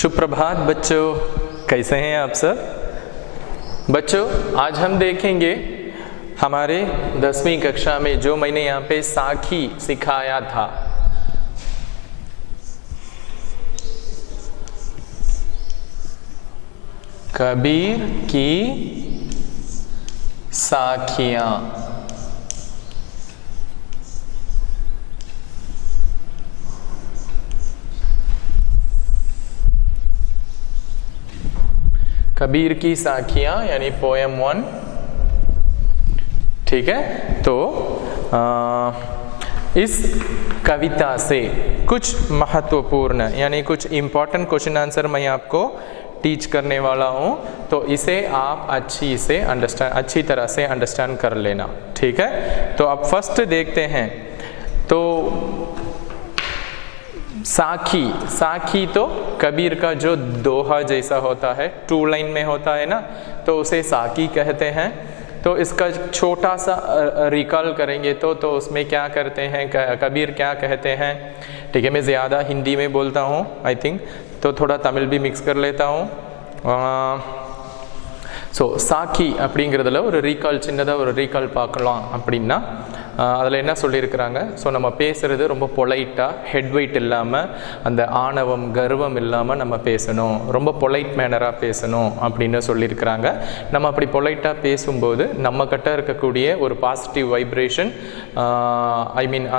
सुप्रभात बच्चों, कैसे हैं आप सब? बच्चों, आज हम देखेंगे हमारे 10वीं कक्षा में जो मैंने यहाँ पे साखी सिखाया था। कबीर की साखियां। कबीर की साखियां यानी पोएम 1। ठीक है, तो इस कविता से कुछ महत्वपूर्ण यानी कुछ इम्पोर्टेंट क्वेश्चन आंसर मैं आपको टीच करने वाला हूं, तो इसे आप अच्छी तरह से अंडरस्टैंड कर लेना। ठीक है, तो अब फर्स्ट देखते हैं। तो साखी तो कबीर का जो दोहा जैसा होता है, 2 लाइन में होता है ना, तो उसे साखी कहते हैं। तो इसका छोटा सा रिकॉल करेंगे तो उसमें क्या करते हैं, कबीर क्या कहते हैं। ठीक है, मैं ज़्यादा हिंदी में बोलता हूँ आई थिंक, तो थोड़ा तमिल भी मिक्स कर लेता हूँ। சாக்கி அப்படிங்கிறதுல ஒரு சின்னதாக ஒரு ரீகால் பார்க்கலாம். அப்படின்னா அதில் என்ன சொல்லியிருக்கிறாங்க, ஸோ நம்ம பேசுகிறது ரொம்ப பொலைட்டாக, ஹெட் வெயிட் இல்லாமல், அந்த ஆணவம் கர்வம் இல்லாமல் நம்ம பேசணும், ரொம்ப பொலைட் மேனராக பேசணும் அப்படின்னு சொல்லியிருக்கிறாங்க. நம்ம அப்படி பொலைட்டாக பேசும்போது நம்ம கிட்ட இருக்கக்கூடிய ஒரு பாசிட்டிவ் வைப்ரேஷன்,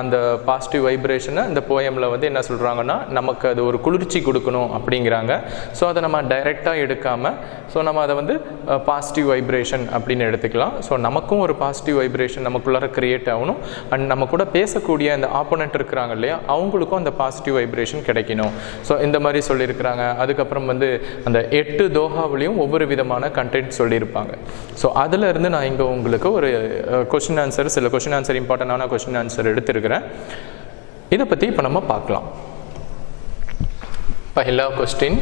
அந்த பாசிட்டிவ் வைப்ரேஷனை இந்த போயமில் வந்து என்ன சொல்கிறாங்கன்னா, நமக்கு அது ஒரு குளிர்ச்சி கொடுக்கணும் அப்படிங்கிறாங்க. ஸோ அதை நம்ம டைரெக்டாக எடுக்காமல், ஸோ நம்ம அதை வந்து பாசிட்டிவ் வைப்ரேஷன் அப்படின்னு எடுத்துக்கலாம். ஸோ நமக்கும் ஒரு பாசிட்டிவ் வைப்ரேஷன் நமக்குள்ளார கிரியேட் ஆகணும், அண்ட் நம்ம கூட பேசக்கூடிய அந்த ஆப்போனண்ட் இருக்கிறாங்க இல்லையா, அவங்களுக்கும் அந்த பாசிட்டிவ் வைப்ரேஷன் கிடைக்கணும். ஸோ இந்த மாதிரி சொல்லியிருக்கிறாங்க. அதுக்கப்புறம் வந்து அந்த 8 தோஹாவிலையும் ஒவ்வொரு விதமான கண்டென்ட் சொல்லியிருப்பாங்க. ஸோ அதிலிருந்து நான் இங்கே உங்களுக்கு ஒரு சில கொஷின் ஆன்சர் இம்பார்ட்டண்டான கொஷின் ஆன்சர் எடுத்திருக்கிறேன். இதை பற்றி இப்போ நம்ம பார்க்கலாம். पहला क्वेश्चन,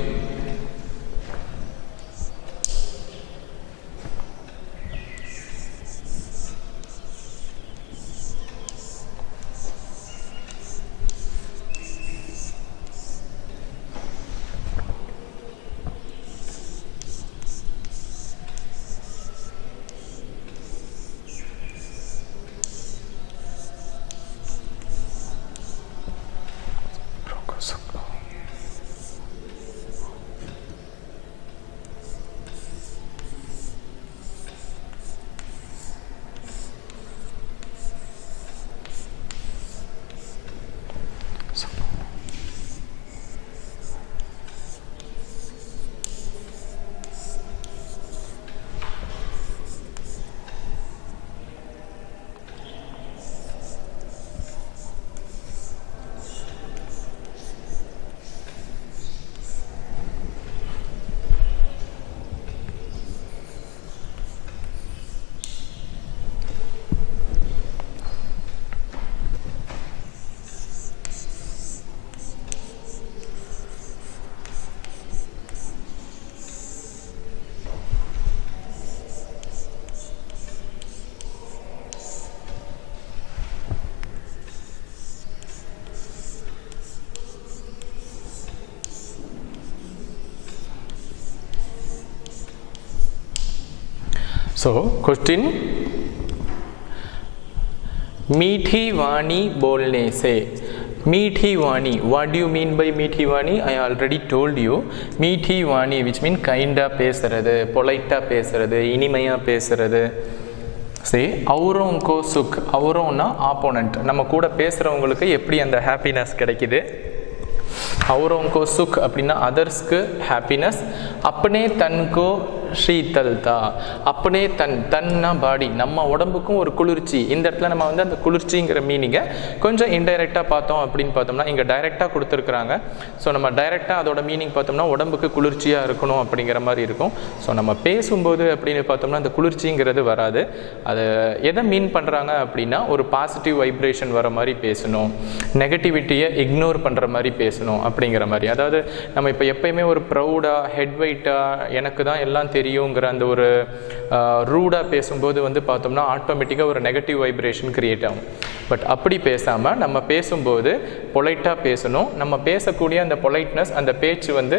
सो क्वेश्चन, मीठी वाणी बोलने से। मीठी वाणी, what do you mean by मीठी वाणी? I already told you. मीठी वाणी विच मीन काइंडा பேசுறது, பொலைட்டா பேசுறது, இனிமையா பேசுறது. சரி, औरों को सुख, औरोंனா ஆப்போனன்ட், நம்ம கூட பேசுறவங்களுக்கு எப்படி அந்த ஹாப்பினஸ் கிடைக்குது. औरों को सुख அப்படின்னா அதர்ஸ்க்கு ஹாப்பினஸ். अपने तन को शीतलता, अपने தன்னா பாடி, நம்ம உடம்புக்கும் ஒரு குளிர்ச்சி. இந்த இடத்துல நம்ம வந்து அந்த குளிர்ச்சிங்கிற மீனிங்கை கொஞ்சம் இன்டைரக்டாக பார்த்தோம் அப்படின்னு பார்த்தோம்னா, இங்கே டைரெக்டாக கொடுத்துருக்குறாங்க. ஸோ நம்ம டைரெக்டாக அதோட மீனிங் பார்த்தோம்னா உடம்புக்கு குளிர்ச்சியாக இருக்கணும் அப்படிங்கிற மாதிரி இருக்கும். ஸோ நம்ம பேசும்போது அப்படின்னு பார்த்தோம்னா அந்த குளிர்ச்சிங்கிறது வராது. அது எதை மீன் பண்ணுறாங்க அப்படின்னா, ஒரு பாசிட்டிவ் வைப்ரேஷன் வர மாதிரி பேசணும், நெகட்டிவிட்டியை இக்னோர் பண்ணுற மாதிரி பேசணும் அப்படிங்கிற மாதிரி. அதாவது நம்ம இப்போ எப்பயுமே ஒரு ப்ரௌடாக, ஹெட் வெயிட்டாக, எனக்கு தான் எல்லாம் தெரியுங்கிற அந்த ஒரு ரூடாக பேசும்போது வந்து பார்த்தோம்னா ஆட்டோமேட்டிக்காக ஒரு நெகட்டிவ் வைப்ரேஷன் கிரியேட் ஆகும். பட் அப்படி பேசாமல் நம்ம பேசும்போது பொலைட்டாக பேசணும். நம்ம பேசக்கூடிய அந்த பொலைட்னஸ், அந்த பேச்சு வந்து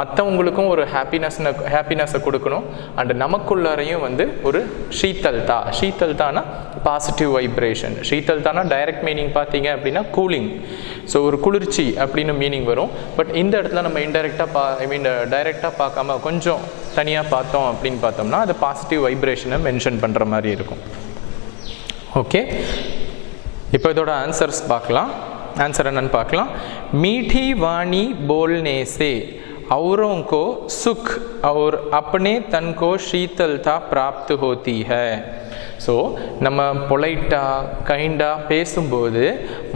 மற்றவங்களுக்கும் ஒரு ஹாப்பினஸை கொடுக்கணும். அண்ட் நமக்குள்ளாரையும் வந்து ஒரு ஷீத்தல்தானா பாசிட்டிவ் வைப்ரேஷன். ஷீத்தல்தானா டைரக்ட் மீனிங் பார்த்தீங்க அப்படின்னா கூலிங், ஸோ ஒரு குளிர்ச்சி அப்படின்னு மீனிங் வரும். பட் இந்த இடத்துல நம்ம டைரெக்டாக பார்க்காம கொஞ்சம் தனியாக பார்த்தோம் அப்படின்னு பார்த்தோம்னா அது பாசிட்டிவ் வைப்ரேஷனை மென்ஷன் பண்ணுற மாதிரி இருக்கும். ஓகே, இப்போ இதோட ஆன்சர்ஸ் பார்க்கலாம். आंसर என்னன்னு பார்க்கலாம். मीठी वाणी बोलने से औरों को सुख और अपने तन को शीतलता प्राप्त होती है. ஸோ நம்ம பொலைட்டாக கைண்டாக பேசும்போது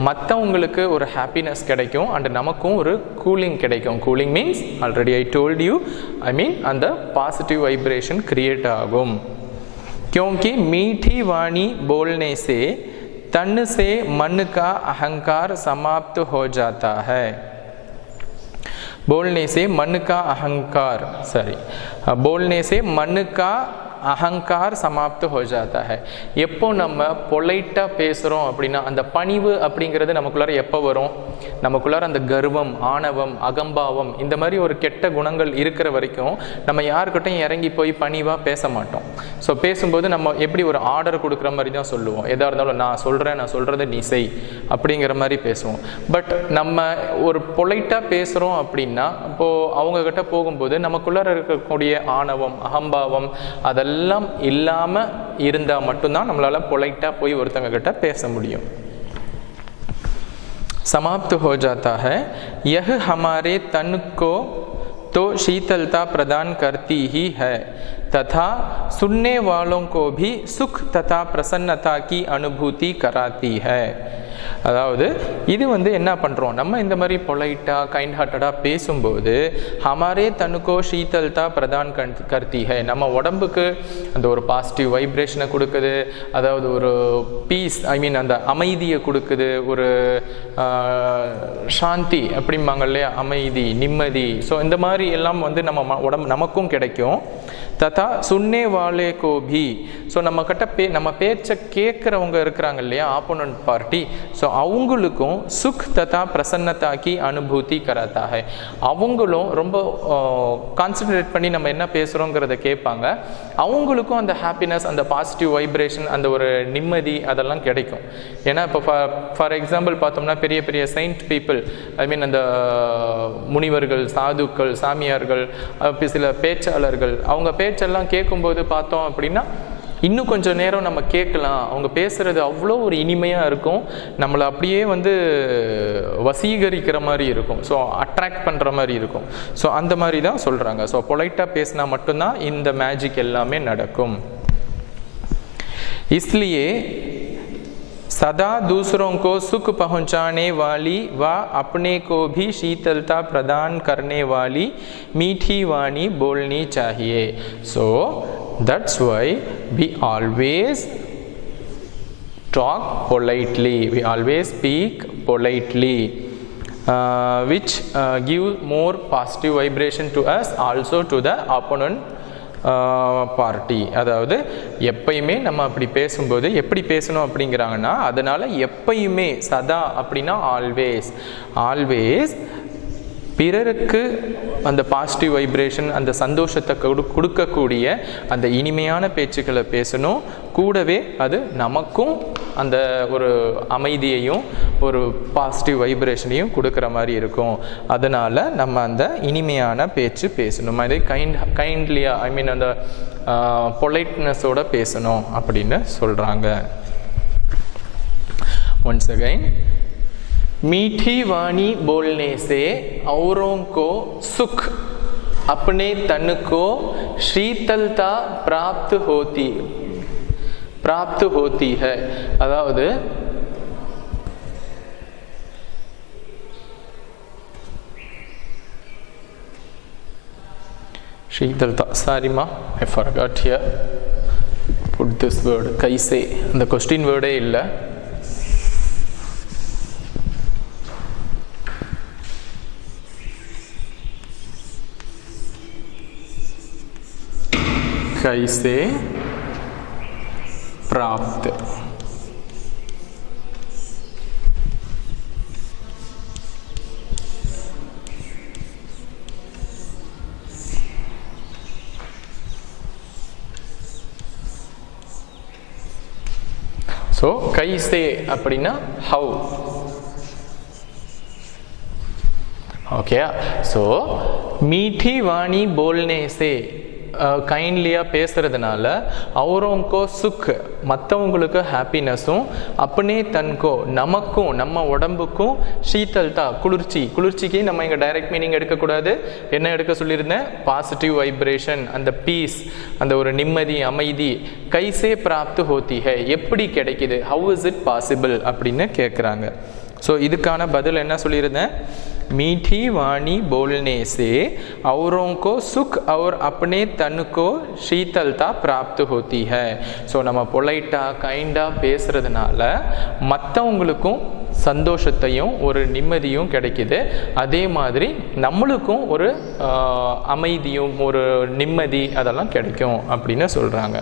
மற்றவங்களுக்கு ஒரு ஹாப்பினஸ் கிடைக்கும் அண்ட் நமக்கும் ஒரு கூலிங் கிடைக்கும். Cooling means already I told you, அந்த பாசிட்டிவ் வைப்ரேஷன் கிரியேட் ஆகும். क्योंकि मीठी वाणी बोलने से तन से मन का अहंकार समाप्त हो जाता है. बोलने से मन का अहंकार बोलने से मन का அகங்கார் சமாப்து ஹோ ஜாத்தா ஹை. எப்போ நம்ம பொலைட்டாக பேசுகிறோம் அப்படின்னா அந்த பணிவு அப்படிங்கிறது நமக்குள்ளார எப்போ வரும்? நமக்குள்ளார அந்த கர்வம், ஆணவம், அகம்பாவம் இந்த மாதிரி ஒரு கெட்ட குணங்கள் இருக்கிற வரைக்கும் நம்ம யாருக்கிட்டையும் இறங்கி போய் பணிவாக பேச மாட்டோம். ஸோ பேசும்போது நம்ம எப்படி ஒரு ஆர்டர் கொடுக்குற மாதிரி தான் சொல்லுவோம். எதாக இருந்தாலும் நான் சொல்கிறத நீ செய் அப்படிங்கிற மாதிரி பேசுவோம். பட் நம்ம ஒரு பொலைட்டாக பேசுகிறோம் அப்படின்னா இப்போது அவங்கக்கிட்ட போகும்போது நமக்குள்ளார இருக்கக்கூடிய ஆணவம், அகம்பாவம் அதெல்லாம் இல்லாமல் இருந்தால் மட்டும்தான் நம்மளால் பொலைட்டாக போய் ஒருத்தங்க கிட்ட பேச முடியும். समाप्त हो जाता है. यह हमारे तन को तो शीतलता प्रदान करती ही है तथा सुनने वालों को भी सुख तथा प्रसन्नता की अनुभूति कराती है. அதாவது இது வந்து என்ன பண்ணுறோம், நம்ம இந்த மாதிரி பொலைட்டாக கைண்ட் ஹார்ட்டடாக பேசும்போது ஹமாரே தனுக்கோ ஷீத்தல்தா பிரதான் கர்த்தி ஹை, நம்ம உடம்புக்கு அந்த ஒரு பாசிட்டிவ் வைப்ரேஷனை கொடுக்குது. அதாவது ஒரு பீஸ், அந்த அமைதியை கொடுக்குது, ஒரு சாந்தி அப்படிம்பாங்க இல்லையா, அமைதி, நிம்மதி. ஸோ இந்த மாதிரி எல்லாம் வந்து நம்ம உடம்பு நமக்கும் கிடைக்கும். ததா சுன்னே வாலே கோபி, ஸோ நம்ம பேச்சை கேட்குறவங்க இருக்கிறாங்க இல்லையா, ஆப்போனன்ட் பார்ட்டி, ஸோ அவங்களுக்கும் சுக் ததா பிரசன்னதாக்கி அனுபூதி கராத்தா ஹை. அவங்களும் ரொம்ப கான்சன்ட்ரேட் பண்ணி நம்ம என்ன பேசுகிறோங்கிறத கேட்பாங்க. அவங்களுக்கும் அந்த ஹாப்பினஸ், அந்த பாசிட்டிவ் வைப்ரேஷன், அந்த ஒரு நிம்மதி அதெல்லாம் கிடைக்கும். ஏன்னா இப்போ ஃபார் எக்ஸாம்பிள் பார்த்தோம்னா பெரிய பெரிய செயின்ட் பீப்புள், அந்த முனிவர்கள், சாதுக்கள், சாமியார்கள், சில பேச்சாளர்கள், அவங்க பேச்செல்லாம் கேட்கும்போது பார்த்தோம் அப்படின்னா இன்னும் கொஞ்சம் நேரம் நம்ம கேட்கலாம். அவங்க பேசுகிறது அவ்வளோ ஒரு இனிமையாக இருக்கும், நம்மளை அப்படியே வந்து வசீகரிக்கிற மாதிரி இருக்கும், ஸோ அட்ராக்ட் பண்ணுற மாதிரி இருக்கும். ஸோ அந்த மாதிரி தான் சொல்கிறாங்க. ஸோ பொலைட்டாக பேசினா மட்டும்தான் இந்த மேஜிக் எல்லாமே நடக்கும். इसलिए सदा दूसरों को सुख पहुंचाने वाली व अपने को भी शीतलता प्रदान करने वाली मीठी वाणी बोलनी चाहिए. So that's why we always talk politely, we always speak politely, which give more positive vibration to us, also to the opponent party. அதாவது எப்பயுமே நம்ம அப்படி பேசும்போது எப்படி பேசணும் அப்படிங்கிறாங்கன்னா, அதனால் எப்பயுமே சதா அப்படின்னா ஆல்வேஸ் பிறருக்கு அந்த பாசிட்டிவ் வைப்ரேஷன், அந்த சந்தோஷத்தை கொடுக்கக்கூடிய அந்த இனிமையான பேச்சுக்களை பேசணும். கூடவே அது நமக்கும் அந்த ஒரு அமைதியையும் ஒரு பாசிட்டிவ் வைப்ரேஷனையும் கொடுக்குற மாதிரி இருக்கும். அதனால் நம்ம அந்த இனிமையான பேச்சு பேசணும். அதே கைண்ட்லியாக அந்த பொலைட்னஸோட பேசணும் அப்படின்னு சொல்கிறாங்க. ஒன்ஸ் அகைன், मीठी वाणी बोलने से औरों को सुख, अपने तन को शीतलता प्राप्त होती है. அதாவது शीतलता, sorry ma, I forgot here put this word, कैसे, அந்த கொஸ்டின் வேர்டே இல்லை. कैसे प्राप्त। ஸோ கைசே அப்படின்னா ஹவு. ஓகே, ஸோ மீठी वाणी बोलने से கைண்ட்லியாக பேசுறதுனால அவரோங்கோ சுக் மற்றவங்களுக்கு ஹாப்பினஸும் அப்பனே தன்கோ நமக்கும் நம்ம உடம்புக்கும் ஷீத்தல்தா குளிர்ச்சிக்கு நம்ம இங்கே டைரக்ட் மீனிங் எடுக்கக்கூடாது. என்ன எடுக்க சொல்லியிருந்தேன்? பாசிட்டிவ் வைப்ரேஷன், அந்த பீஸ், அந்த ஒரு நிம்மதி அமைதி. கைசே பிராப்து ஹோத்தி ஹை, எப்படி கிடைக்குது, ஹவு இஸ் இட் பாசிபிள் அப்படின்னு கேட்குறாங்க. ஸோ இதுக்கான பதில் என்ன சொல்லியிருந்தேன்? मीठी वाणी बोलने से औरों को सुख और अपने तन को शीतलता प्राप्त होती है. ஸோ நம்ம பொலைட்டாக கைண்டாக பேசுகிறதுனால மற்றவங்களுக்கும் சந்தோஷத்தையும் ஒரு நிம்மதியும் கிடைக்குது. அதே மாதிரி நம்மளுக்கும் ஒரு அமைதியும் ஒரு நிம்மதி அதெல்லாம் கிடைக்கும் அப்படின்னு சொல்கிறாங்க.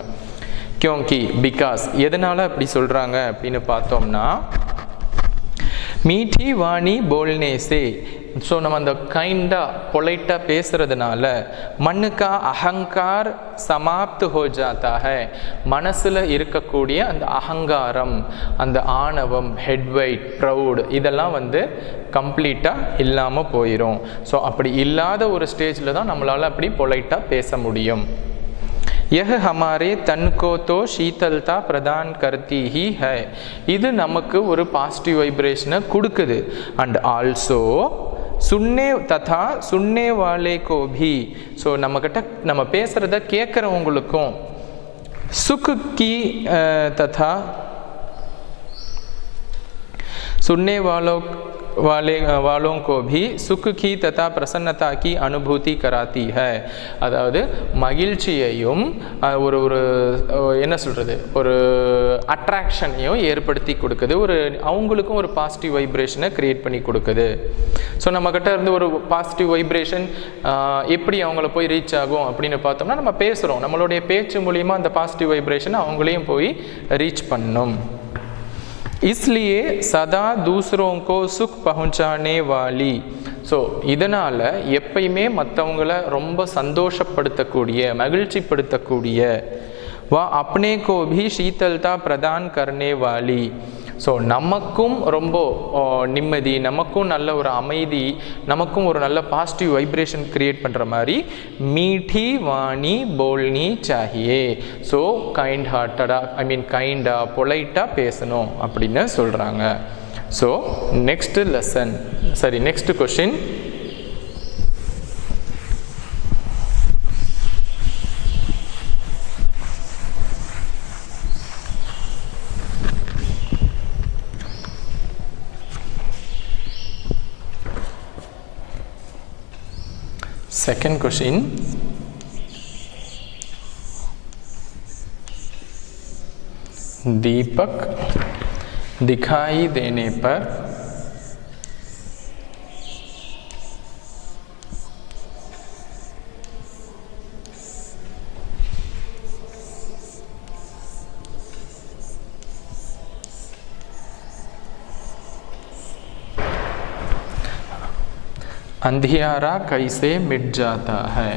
क्योंकि பிகாஸ், எதனால் அப்படி சொல்கிறாங்க அப்படின்னு பார்த்தோம்னா, மீठी वाणी बोलने से, ஸோ நம்ம அந்த கைண்டாக பொலைட்டாக பேசுகிறதுனால மண்ணுக்கா அகங்கார் சமாப்து ஹோ ஜாத்தா ஹை, மனசில் இருக்கக்கூடிய அந்த அகங்காரம், அந்த ஆணவம், ஹெட் வெயிட், ப்ரௌட், இதெல்லாம் வந்து கம்ப்ளீட்டாக இல்லாமல் போயிடும். ஸோ அப்படி இல்லாத ஒரு ஸ்டேஜில் தான் நம்மளால் அப்படி பொலைட்டாக பேச முடியும். यह हमारे तन को तो शीतलता प्रदान करती ही है, இது நமக்கு ஒரு பாசிட்டிவ் வைப்ரேஷனை கொடுக்குது. அண்ட் ஆல்சோ सुनने तथा सुनने वाले को भी, ஸோ நம்மக்கிட்ட நம்ம பேசுகிறத கேட்குறவங்களுக்கும் सुख की तथा सुनने वालों को भी सुख की तथा प्रसन्नता की अनुभूति कराती है. அதாவது மகிழ்ச்சியையும் ஒரு ஒரு என்ன சொல்கிறது, ஒரு அட்ராக்ஷனையும் ஏற்படுத்தி கொடுக்குது. ஒரு அவங்களுக்கும் ஒரு பாசிட்டிவ் வைப்ரேஷனை க்ரியேட் பண்ணி கொடுக்குது. ஸோ நம்மக்கிட்ட இருந்து ஒரு பாசிட்டிவ் வைப்ரேஷன் எப்படி அவங்கள போய் ரீச் ஆகும் அப்படின்னு பார்த்தோம்னா, நம்ம பேசுகிறோம், நம்மளுடைய பேச்சு மூலிமா அந்த பாசிட்டிவ் வைப்ரேஷன் அவங்களையும் போய் ரீச் பண்ணும். इसलिए सदा दूसरों को सुख पहुंचाने वाली, ஸோ இதனால் எப்பயுமே மற்றவங்களை ரொம்ப சந்தோஷப்படுத்தக்கூடிய மகிழ்ச்சிப்படுத்தக்கூடிய வா अपने को भी शीतलता प्रदान करने वाली, ஸோ நமக்கும் ரொம்ப நிம்மதி, நமக்கும் நல்ல ஒரு அமைதி, நமக்கும் ஒரு நல்ல பாசிட்டிவ் வைப்ரேஷன் க்ரியேட் பண்ணுற மாதிரி மீठी वाणी बोलनी चाहिए. ஸோ கைண்ட் ஹார்ட்டடாக, ஐ மீன் கைண்டாக பொலைட்டாக பேசணும் அப்படின்னு சொல்கிறாங்க. ஸோ நெக்ஸ்ட் லெசன், சரி நெக்ஸ்ட் கொஸ்டின். सेकंड क्वेश्चन, दीपक दिखाई देने पर अंधियारा कैसे मिट जाता है.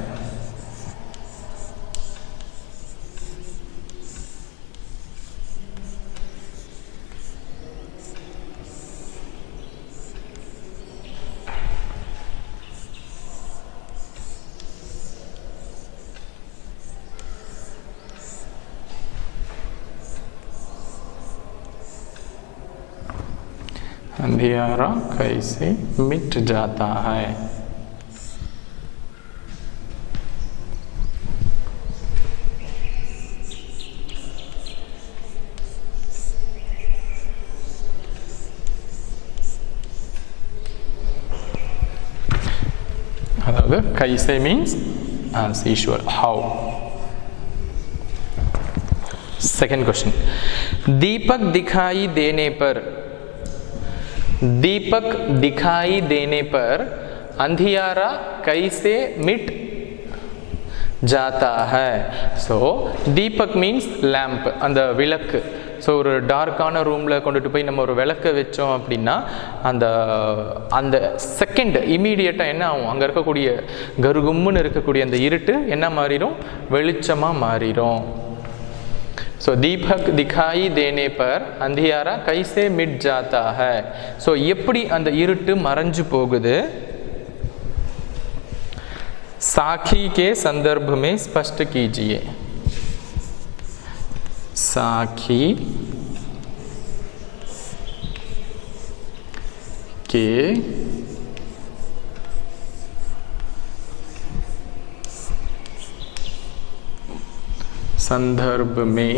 अंधियारा कैसे मिट जाता है. अதாவது कैसे means as usual, how. Second question, दीपक दिखाई देने पर, दीपक दिखाई देने पर अंधियारा कैसे मिट जाता है. ஸோ தீபக் மீன்ஸ் லேம்ப், அந்த விளக்கு. ஸோ ஒரு டார்க்கான ரூமில் கொண்டுட்டு போய் நம்ம ஒரு விளக்கை வச்சோம் அப்படின்னா அந்த அந்த செகண்ட் இமீடியட்டாக என்ன ஆகும், அங்கே இருக்கக்கூடிய கருகும்னு இருக்கக்கூடிய அந்த இருட்டு என்ன மாறிடும், வெளிச்சமாக மாறிடும். ஸோ தீபக் திகாயி தேனே பர் அந்தியாரா கைசே மிட் ஜாத்தா ஹை. ஸோ எப்படி அந்த இருட்டு மறைஞ்சு போகுது, साखी के संदर्भ में स्पष्ट कीजिए. साखी के संदर्भ में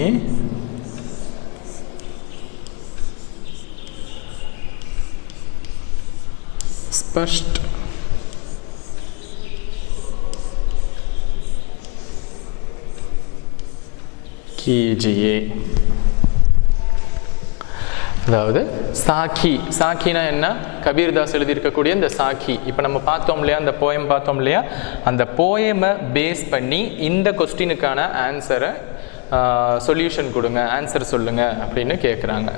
स्पष्ट कीजिए. அதாவது சாக்கி, சாக்கினா என்ன, கபீர்தாஸ் எழுதியிருக்கக்கூடிய இந்த சாக்கி. இப்போ நம்ம பார்த்தோம் இல்லையா, அந்த போயம் பார்த்தோம் இல்லையா, அந்த போயமை பேஸ் பண்ணி இந்த கொஸ்டினுக்கான ஆன்சரை சொல்யூஷன் கொடுங்க, ஆன்சர் சொல்லுங்கள் அப்படின்னு கேட்குறாங்க.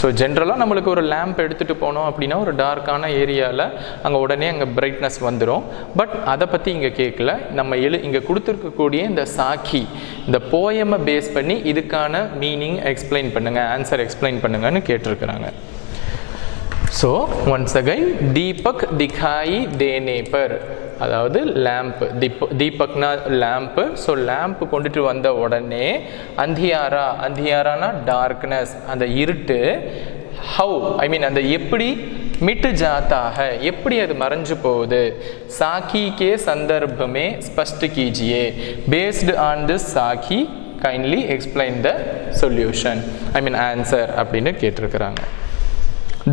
ஸோ ஜென்ரலாக நம்மளுக்கு ஒரு லேம்ப் எடுத்துகிட்டு போனோம் அப்படின்னா ஒரு டார்க்கான ஏரியாவில் அங்கே உடனே அங்கே பிரைட்னஸ் வந்துடும். பட் அதை பற்றி இங்கே கேட்கல. நம்ம இங்கே கொடுத்துருக்கக்கூடிய இந்த சாக்கி, இந்த போயமை பேஸ் பண்ணி இதுக்கான மீனிங் எக்ஸ்பிளைன் பண்ணுங்கள், ஆன்சர் எக்ஸ்பிளைன் பண்ணுங்கன்னு கேட்டிருக்கிறாங்க. ஸோ ஒன்ஸ் அகைன் தீபக் திகாயி தேனே பர், அதாவது லேம்ப், தீபக்னா லேம்ப்பு. ஸோ லேம்ப் கொண்டுட்டு வந்த உடனே அந்தியாரா, அந்தியாரானா டார்க்னஸ், அந்த இருட்டு. ஹவு ஐ மீன் அந்த எப்படி, மிட் ஜாத்தாக, எப்படி அது மறைஞ்சு போகுது. சாக்கி கே சந்தர்ப்பமே ஸ்பஷ்ட் கீஜியே, பேஸ்டு ஆன் திஸ் சாக்கி kindly explain the solution, I mean answer அப்படின்னு கேட்டிருக்கிறாங்க.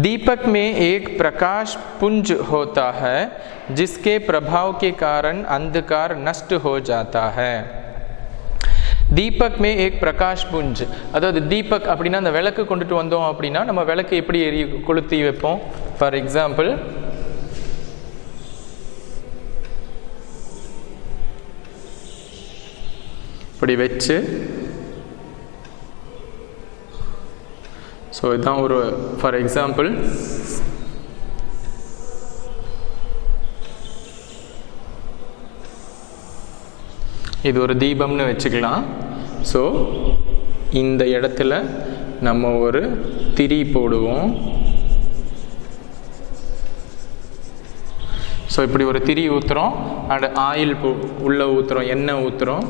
दीपक में एक प्रकाश पुंज होता है जिसके प्रभाव के कारण अंधकार नष्ट हो जाता है. தீபக் மே ஏக் பிரகாஷ் புஞ்ச், அதாவது தீபக் அப்படின்னா அந்த விளக்கு கொண்டுட்டு வந்தோம் அப்படின்னா நம்ம விளக்கு எப்படி கொளுத்தி வைப்போம். ஃபார் எக்ஸாம்பிள் இப்படி வச்சு, ஸோ இதுதான் ஒரு ஃபார் எக்ஸாம்பிள் இது ஒரு தீபம்னு வச்சுக்கலாம். ஸோ இந்த இடத்துல நம்ம ஒரு திரி போடுவோம். ஸோ இப்படி ஒரு திரி ஊற்றுறோம், அண்ட் ஆயில் உள்ளே ஊற்றுறோம், எண்ணெய் ஊற்றுறோம்.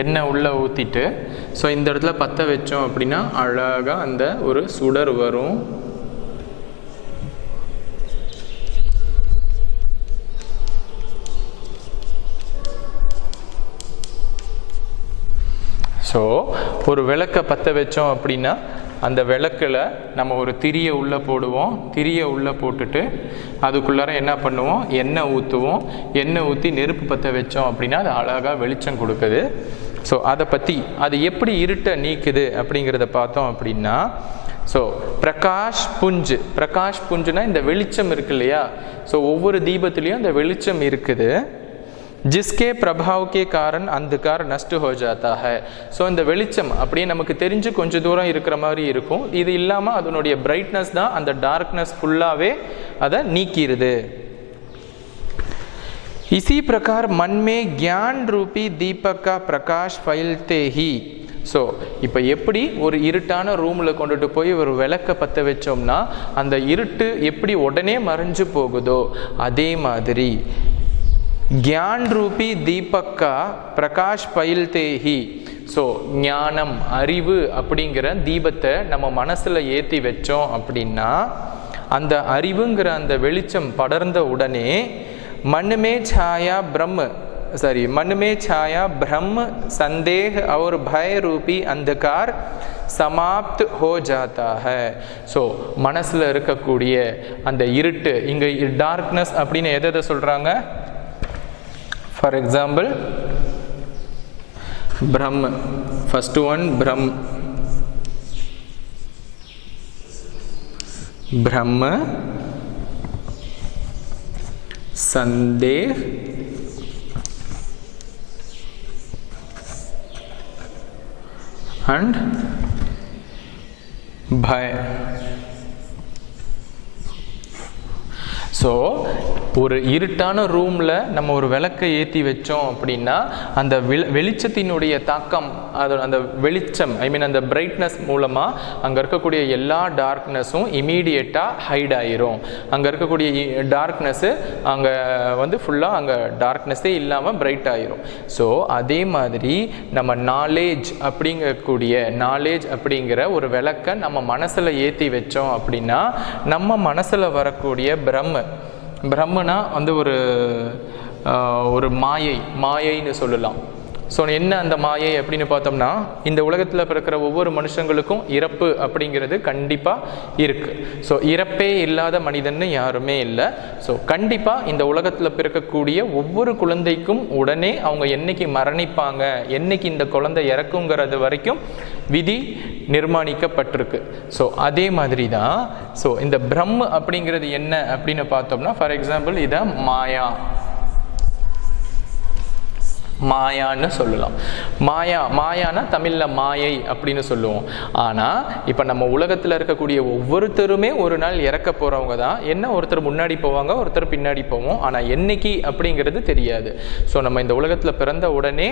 எண்ணெய் உள்ளே ஊற்றிட்டு ஸோ இந்த இடத்துல பற்ற வச்சோம் அப்படின்னா அழகாக அந்த ஒரு சுடர் வரும். ஸோ ஒரு விளக்கை பற்ற வச்சோம் அப்படின்னா அந்த விளக்கில் நம்ம ஒரு திரியை உள்ளே போடுவோம். திரியை உள்ளே போட்டுட்டு அதுக்குள்ளார என்ன பண்ணுவோம், எண்ணெய் ஊற்றுவோம். எண்ணெய் ஊற்றி நெருப்பு பற்ற வச்சோம் அப்படின்னா அது அழகாக வெளிச்சம் கொடுக்குது. ஸோ அதை பற்றி அது எப்படி இருட்டை நீக்குது அப்படிங்கிறத பார்த்தோம் அப்படின்னா, ஸோ பிரகாஷ் புஞ்சு, பிரகாஷ் புஞ்சுனா இந்த வெளிச்சம் இருக்கு இல்லையா. ஸோ ஒவ்வொரு தீபத்துலேயும் அந்த வெளிச்சம் இருக்குது. जिसके प्रभाव के कारण अंधकार नष्ट हो जाता है. ஸோ இந்த வெளிச்சம் அப்படியே நமக்கு தெரிஞ்சு கொஞ்சம் தூரம் இருக்கிற மாதிரி இருக்கும். இது இல்லாமல் அதனுடைய பிரைட்னஸ் தான் அந்த டார்க்னஸ் ஃபுல்லாகவே அதை நீக்கிடுது. इसी प्रकार मन में ज्ञान रूपी दीपक का प्रकाश फैलते ही. ஸோ இப்போ எப்படி ஒரு இருட்டான ரூமில் கொண்டுட்டு போய் ஒரு விளக்கை பற்ற வச்சோம்னா அந்த இருட்டு எப்படி உடனே மறைஞ்சு போகுதோ அதே மாதிரி ज्ञान रूपी दीपक का प्रकाश फैलते ही. ஸோ ஞானம், அறிவு அப்படிங்கிற தீபத்தை நம்ம மனசில் ஏற்றி வச்சோம் அப்படின்னா அந்த அறிவுங்கிற அந்த வெளிச்சம் படர்ந்த உடனே மண்மே छाया ब्रह्म मन में छाया ब्रह्म संदेह और भय रूपी अंधकार समाप्त हो जाता है. ஸோ மனசில் இருக்கக்கூடிய அந்த இருட்டு, இங்கே டார்க்னஸ் அப்படின்னு எதை சொல்கிறாங்க. For example Brahma, first one ब्रह्म, ब्रह्म संदेह and भय. ஸோ ஒரு இருட்டான ரூமில் நம்ம ஒரு விளக்கை ஏற்றி வச்சோம் அப்படின்னா அந்த வெளிச்சத்தினுடைய தாக்கம், அது அந்த வெளிச்சம் அந்த பிரைட்னஸ் மூலமாக அங்கே இருக்கக்கூடிய எல்லா டார்க்னஸும் இமீடியட்டாக ஹைட் ஆயிரும். அங்கே இருக்கக்கூடிய டார்க்னஸ்ஸு அங்கே ஃபுல்லாக அங்கே டார்க்னஸ்ஸே இல்லாமல் பிரைட் ஆயிரும். ஸோ அதே மாதிரி நம்ம நாலேஜ் அப்படிங்கிற ஒரு விளக்கை நம்ம மனசில் ஏற்றி வச்சோம் அப்படின்னா நம்ம மனசில் வரக்கூடிய பிரம்மனா ஒரு மாயைன்னு சொல்லலாம். ஸோ என்ன அந்த மாயை அப்படின்னு பார்த்தோம்னா, இந்த உலகத்தில் பிறக்கிற ஒவ்வொரு மனுஷங்களுக்கும் இறப்பு அப்படிங்கிறது கண்டிப்பாக இருக்குது. ஸோ இறப்பே இல்லாத மனிதன்னு யாருமே இல்லை. ஸோ கண்டிப்பாக இந்த உலகத்தில் பிறக்கக்கூடிய ஒவ்வொரு குழந்தைக்கும் உடனே அவங்க என்னைக்கு மரணிப்பாங்க, என்னைக்கு இந்த குழந்தை இறக்குங்கிறது வரைக்கும் விதி நிர்மாணிக்கப்பட்டிருக்கு. ஸோ அதே மாதிரி தான் ஸோ இந்த பிரம்ம அப்படிங்கிறது என்ன அப்படின்னு பார்த்தோம்னா, ஃபார் எக்ஸாம்பிள் இதை மாயான்னு சொல்லலாம். மாயானா தமிழ்ல மாயை அப்படின்னு சொல்லுவோம். ஆனால் இப்போ நம்ம உலகத்தில் இருக்கக்கூடிய ஒவ்வொருத்தருமே ஒரு நாள் இறக்க போகிறவங்க தான். என்ன, ஒருத்தர் முன்னாடி போவாங்க, ஒருத்தர் பின்னாடி போவோம். ஆனால் என்னைக்கு அப்படிங்கிறது தெரியாது. ஸோ நம்ம இந்த உலகத்தில் பிறந்த உடனே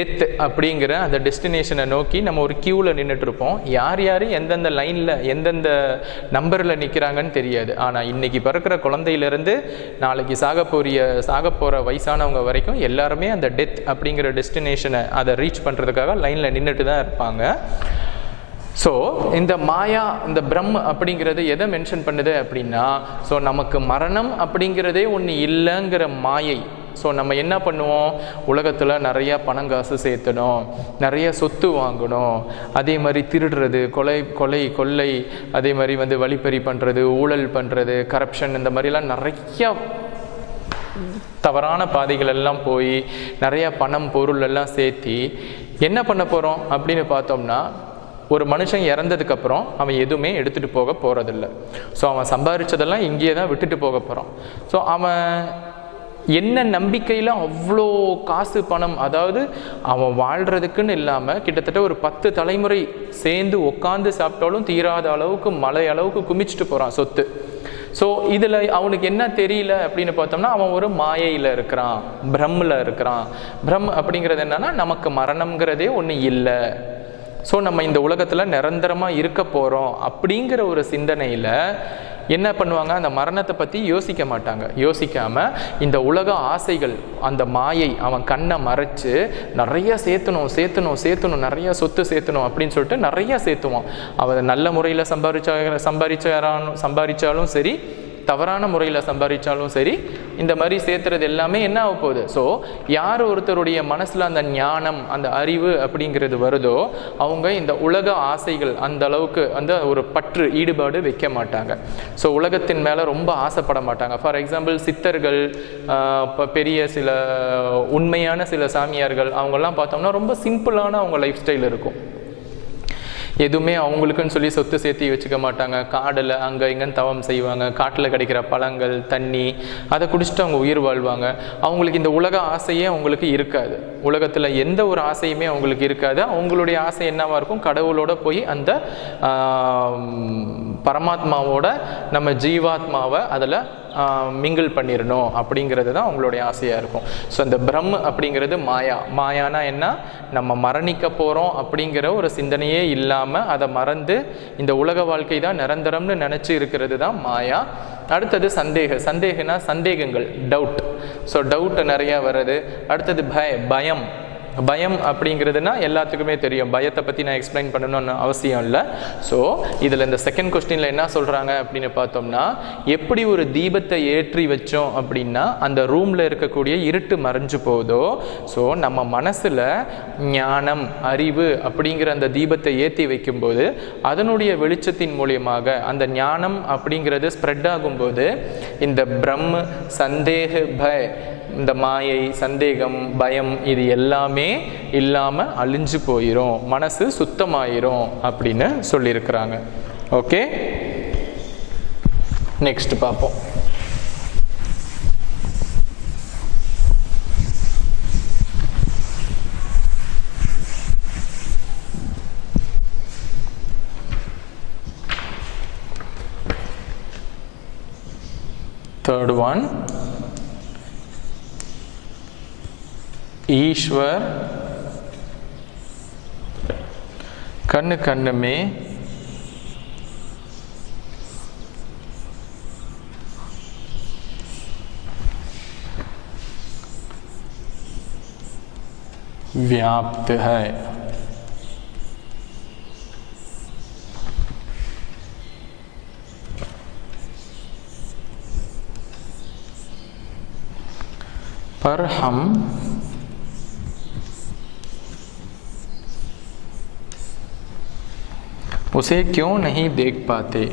டெத் அப்படிங்கிற அந்த டெஸ்டினேஷனை நோக்கி நம்ம ஒரு கியூவில் நின்றுட்டு இருப்போம். யார் எந்தெந்த லைனில் எந்தெந்த நம்பரில் நிற்கிறாங்கன்னு தெரியாது. ஆனால் இன்னைக்கு பிறக்கிற குழந்தையிலேருந்து நாளைக்கு சாக போகிற வயசானவங்க வரைக்கும் எல்லாருமே அந்த டெத் அப்படிங்கிற டெஸ்டினேஷனை அதை ரீச் பண்ணுறதுக்காக லைனில் நின்றுட்டு தான் இருப்பாங்க. ஸோ இந்த மாயா, இந்த பிரம்ம அப்படிங்கிறது எதை மென்ஷன் பண்ணுது அப்படின்னா, ஸோ நமக்கு மரணம் அப்படிங்கிறதே ஒன்று இல்லைங்கிற மாயை. ஸோ நம்ம என்ன பண்ணுவோம், உலகத்தில் நிறையா பணங்காசு சேர்த்தணும், நிறைய சொத்து வாங்கணும், அதே மாதிரி திருடுறது, கொள்ளை, அதே மாதிரி வழிப்பறி பண்ணுறது, ஊழல் பண்ணுறது, கரப்ஷன், இந்த மாதிரிலாம் நிறையா தவறான பாதைகள் எல்லாம் போய் நிறைய பணம் பொருள் எல்லாம் சேர்த்தி என்ன பண்ண போகிறோம் அப்படின்னு பார்த்தோம்னா, ஒரு மனுஷன் இறந்ததுக்கப்புறம் அவன் எதுவுமே எடுத்துகிட்டு போக போகிறதில்ல. ஸோ அவன் சம்பாதிச்சதெல்லாம் இங்கேயே தான் விட்டுட்டு போக போகிறான். ஸோ அவன் என்ன நம்பிக்கையில் அவ்வளோ காசு பணம், அதாவது அவன் வாழ்கிறதுக்குன்னு இல்லாமல் கிட்டத்தட்ட ஒரு 10 தலைமுறை சேர்ந்து உட்காந்து சாப்பிட்டாலும் தீராத அளவுக்கு மலை அளவுக்கு குமிச்சிட்டு போகிறான் சொத்து. ஸோ இதில் அவனுக்கு என்ன தெரியல அப்படின்னு பார்த்தோம்னா, அவன் ஒரு மாயையில் இருக்கிறான், பிரம்மில் இருக்கிறான். பிரம் அப்படிங்கிறது என்னன்னா, நமக்கு மரணம்ங்கிறதே ஒன்று இல்லை. ஸோ நம்ம இந்த உலகத்தில் நிரந்தரமாக இருக்க போகிறோம் அப்படிங்கிற ஒரு சிந்தனையில் என்ன பண்ணுவாங்க, அந்த மரணத்தை பற்றி யோசிக்க மாட்டாங்க. யோசிக்காமல் இந்த உலக ஆசைகள், அந்த மாயை அவன் கண்ணை மறைச்சு நிறைய சேர்த்தணும், நிறைய சொத்து சேர்த்தணும் அப்படின்னு சொல்லிட்டு நிறைய சேர்த்துவான். அவன் நல்ல முறையில் சம்பாதிச்சாலும் சரி, தவறான முறையில் சம்பாதிச்சாலும் சரி, இந்த மாதிரி சேர்த்துறது எல்லாமே என்ன ஆக போகுது. ஸோ யார் ஒருத்தருடைய மனசில் அந்த ஞானம், அந்த அறிவு அப்படிங்கிறது வருதோ, அவங்க இந்த உலக ஆசைகள் அந்த அளவுக்கு ஒரு பற்று, ஈடுபாடு வைக்க மாட்டாங்க. ஸோ உலகத்தின் மேலே ரொம்ப ஆசைப்பட மாட்டாங்க. ஃபார் எக்ஸாம்பிள் சித்தர்கள், பெரிய சில உண்மையான சில சாமியார்கள், அவங்கெல்லாம் பார்த்தோம்னா ரொம்ப சிம்பிளான அவங்க லைஃப் ஸ்டைல் இருக்கும். எதுவுமே அவங்களுக்குன்னு சொல்லி சொத்து சேர்த்து வச்சுக்க மாட்டாங்க. காடில் அங்கே இங்கேன்னு தவம் செய்வாங்க. காட்டில் கிடைக்கிற பழங்கள், தண்ணி, அதை குடிச்சிட்டு அவங்க உயிர் வாழ்வாங்க. அவங்களுக்கு இந்த உலக ஆசையே அவங்களுக்கு இருக்காது. உலகத்தில் எந்த ஒரு ஆசையுமே அவங்களுக்கு இருக்காது. அவங்களுடைய ஆசை என்னவாக இருக்கும், கடவுளோட போய் அந்த பரமாத்மாவோட நம்ம ஜீவாத்மாவை அதில் மிங்கிள் பண்ணிடணும் அப்படிங்கிறது தான் அவங்களுடைய ஆசையாக இருக்கும். ஸோ அந்த பிரம்ம அப்படிங்கிறது மாயானா என்ன, நம்ம மரணிக்க போகிறோம் அப்படிங்கிற ஒரு சிந்தனையே இல்லாமல் அதை மறந்து இந்த உலக வாழ்க்கை தான் நிரந்தரம்னு நினச்சி இருக்கிறது தான் மாயா. அடுத்தது சந்தேகனா சந்தேகங்கள், டவுட். ஸோ டவுட் நிறையா வருது. அடுத்தது பயம் அப்படிங்கிறதுனா எல்லாத்துக்குமே தெரியும். பயத்தை பற்றி நான் எக்ஸ்பிளைன் பண்ணணும்னு அவசியம் இல்லை. ஸோ இதில் இந்த செகண்ட் கொஸ்டினில் என்ன சொல்கிறாங்க அப்படின்னு பார்த்தோம்னா, எப்படி ஒரு தீபத்தை ஏற்றி வச்சோம் அப்படின்னா அந்த ரூமில் இருக்கக்கூடிய இருட்டு மறைஞ்சு போதோ, ஸோ நம்ம மனசில் ஞானம், அறிவு அப்படிங்கிற அந்த தீபத்தை ஏற்றி வைக்கும்போது அதனுடைய வெளிச்சத்தின் மூலியமாக அந்த ஞானம் அப்படிங்கிறது ஸ்ப்ரெட் ஆகும்போது இந்த பிரம்ம, சந்தேக, இந்த மாயை, சந்தேகம், பயம் இது எல்லாமே இல்லாமல் அழிஞ்சு போயிடும், மனசு சுத்தமாயிரும் அப்படின்னு சொல்லியிருக்கிறாங்க. ஓகே, நெக்ஸ்ட் பார்ப்போம். third one, ईश्वर कण कण में व्याप्त है। पर हम उसे क्यों नहीं देख पाते?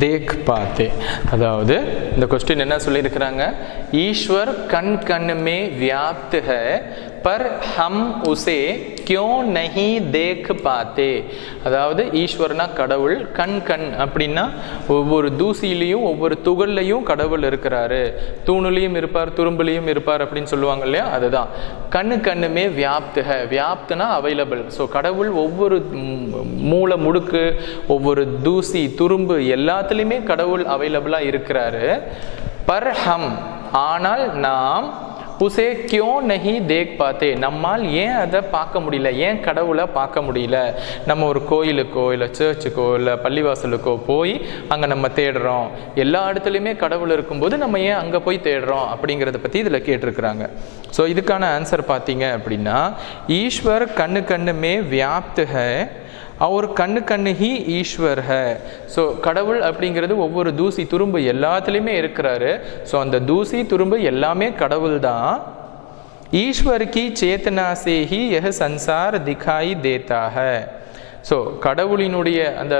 देख पाते, அதாவது இந்த क्वेश्चन என்ன சொல்லியிருக்கிறாங்க, ईश्वर कण कण में व्याप्त है पर हम उसे क्यों नहीं देख पाते। அதாவது ஈஸ்வரனா கடவுள், கண் கண் அப்படின்னா ஒவ்வொரு தூசியிலையும் ஒவ்வொரு துகள்லையும் கடவுள் இருக்கிறாரு, தூணுலையும் இருப்பார் துரும்புலையும் இருப்பார் அப்படின்னு சொல்லுவாங்க இல்லையா, அதுதான் கண்ணு கண்ணுமே வியாப்து ஹை, வியாப்துனா அவைலபிள். ஸோ கடவுள் ஒவ்வொரு மூல முடுக்கு ஒவ்வொரு தூசி துரும்பு எல்லாத்துலேயுமே கடவுள் அவைலபிளாக இருக்கிறாரு. பர் ஹம் ஆனால் நாம் உசே கியோ நஹி தேக் பாத்தே, நம்மால் ஏன் அதை பார்க்க முடியல, ஏன் கடவுளை பார்க்க முடியல. நம்ம ஒரு கோயிலுக்கோ இல்லை சர்ச்சுக்கோ இல்லை பள்ளிவாசலுக்கோ போய் அங்கே நம்ம தேடுறோம், எல்லா இடத்துலையுமே கடவுள் இருக்கும்போது நம்ம ஏன் அங்கே போய் தேடுறோம் அப்படிங்கிறத பற்றி இதில் கேட்டிருக்கிறாங்க. ஸோ இதுக்கான ஆன்சர் பார்த்தீங்க அப்படின்னா, ஈஸ்வர் கண்ணு கண்ணுமே வியாப்து ஹை और कण कण ही ईश्वर है. ஸோ கடவுள் அப்படிங்கிறது ஒவ்வொரு தூசி துரும்பு எல்லாத்துலேயுமே இருக்கிறாரு. ஸோ அந்த தூசி துரும்பு எல்லாமே கடவுள் தான். ईश्वर की चेतना से ही यह संसार दिखाई देता है. ஸோ கடவுளினுடைய அந்த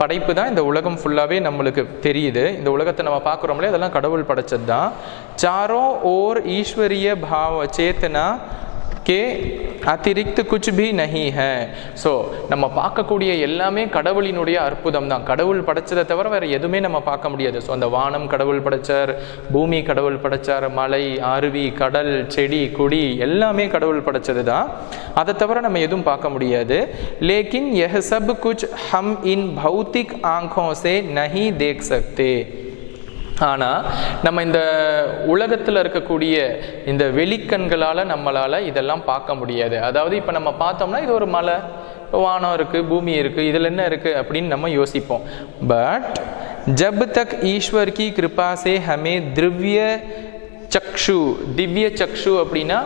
படைப்பு தான் இந்த உலகம் ஃபுல்லாகவே நம்மளுக்கு தெரியுது. இந்த உலகத்தை நம்ம பார்க்குறோம்லே அதெல்லாம் கடவுள் படைச்சது தான். चारों ओर ईश्वरीय भाव चेतना के अतिरिक्त कुछ भी नहीं है. ஸோ நம்ம பார்க்கக்கூடிய எல்லாமே கடவுளினுடைய அற்புதம் தான். கடவுள் படைச்சதை தவிர வேறு எதுவுமே நம்ம பார்க்க முடியாது. ஸோ அந்த வானம் கடவுள் படைச்சார், பூமி கடவுள் படைச்சார், மலை அருவி கடல் செடி கொடி எல்லாமே கடவுள் படைச்சது தான். அதை தவிர நம்ம எதுவும் பார்க்க முடியாது. लेकिन यह सब कुछ हम इन भौतिक आंखों से नहीं देख सकते. ஆனால் நம்ம இந்த உலகத்தில் இருக்கக்கூடிய இந்த வெளிக்கண்களால் நம்மளால் இதெல்லாம் பார்க்க முடியாது. அதாவது இப்போ நம்ம பார்த்தோம்னா இது ஒரு மலை, வானம் இருக்குது, பூமி இருக்குது, இதில் என்ன இருக்குது அப்படின்னு நம்ம யோசிப்போம். பட் जब तक ईश्वर की कृपा से हमें दिव्य चक्षु அப்படின்னா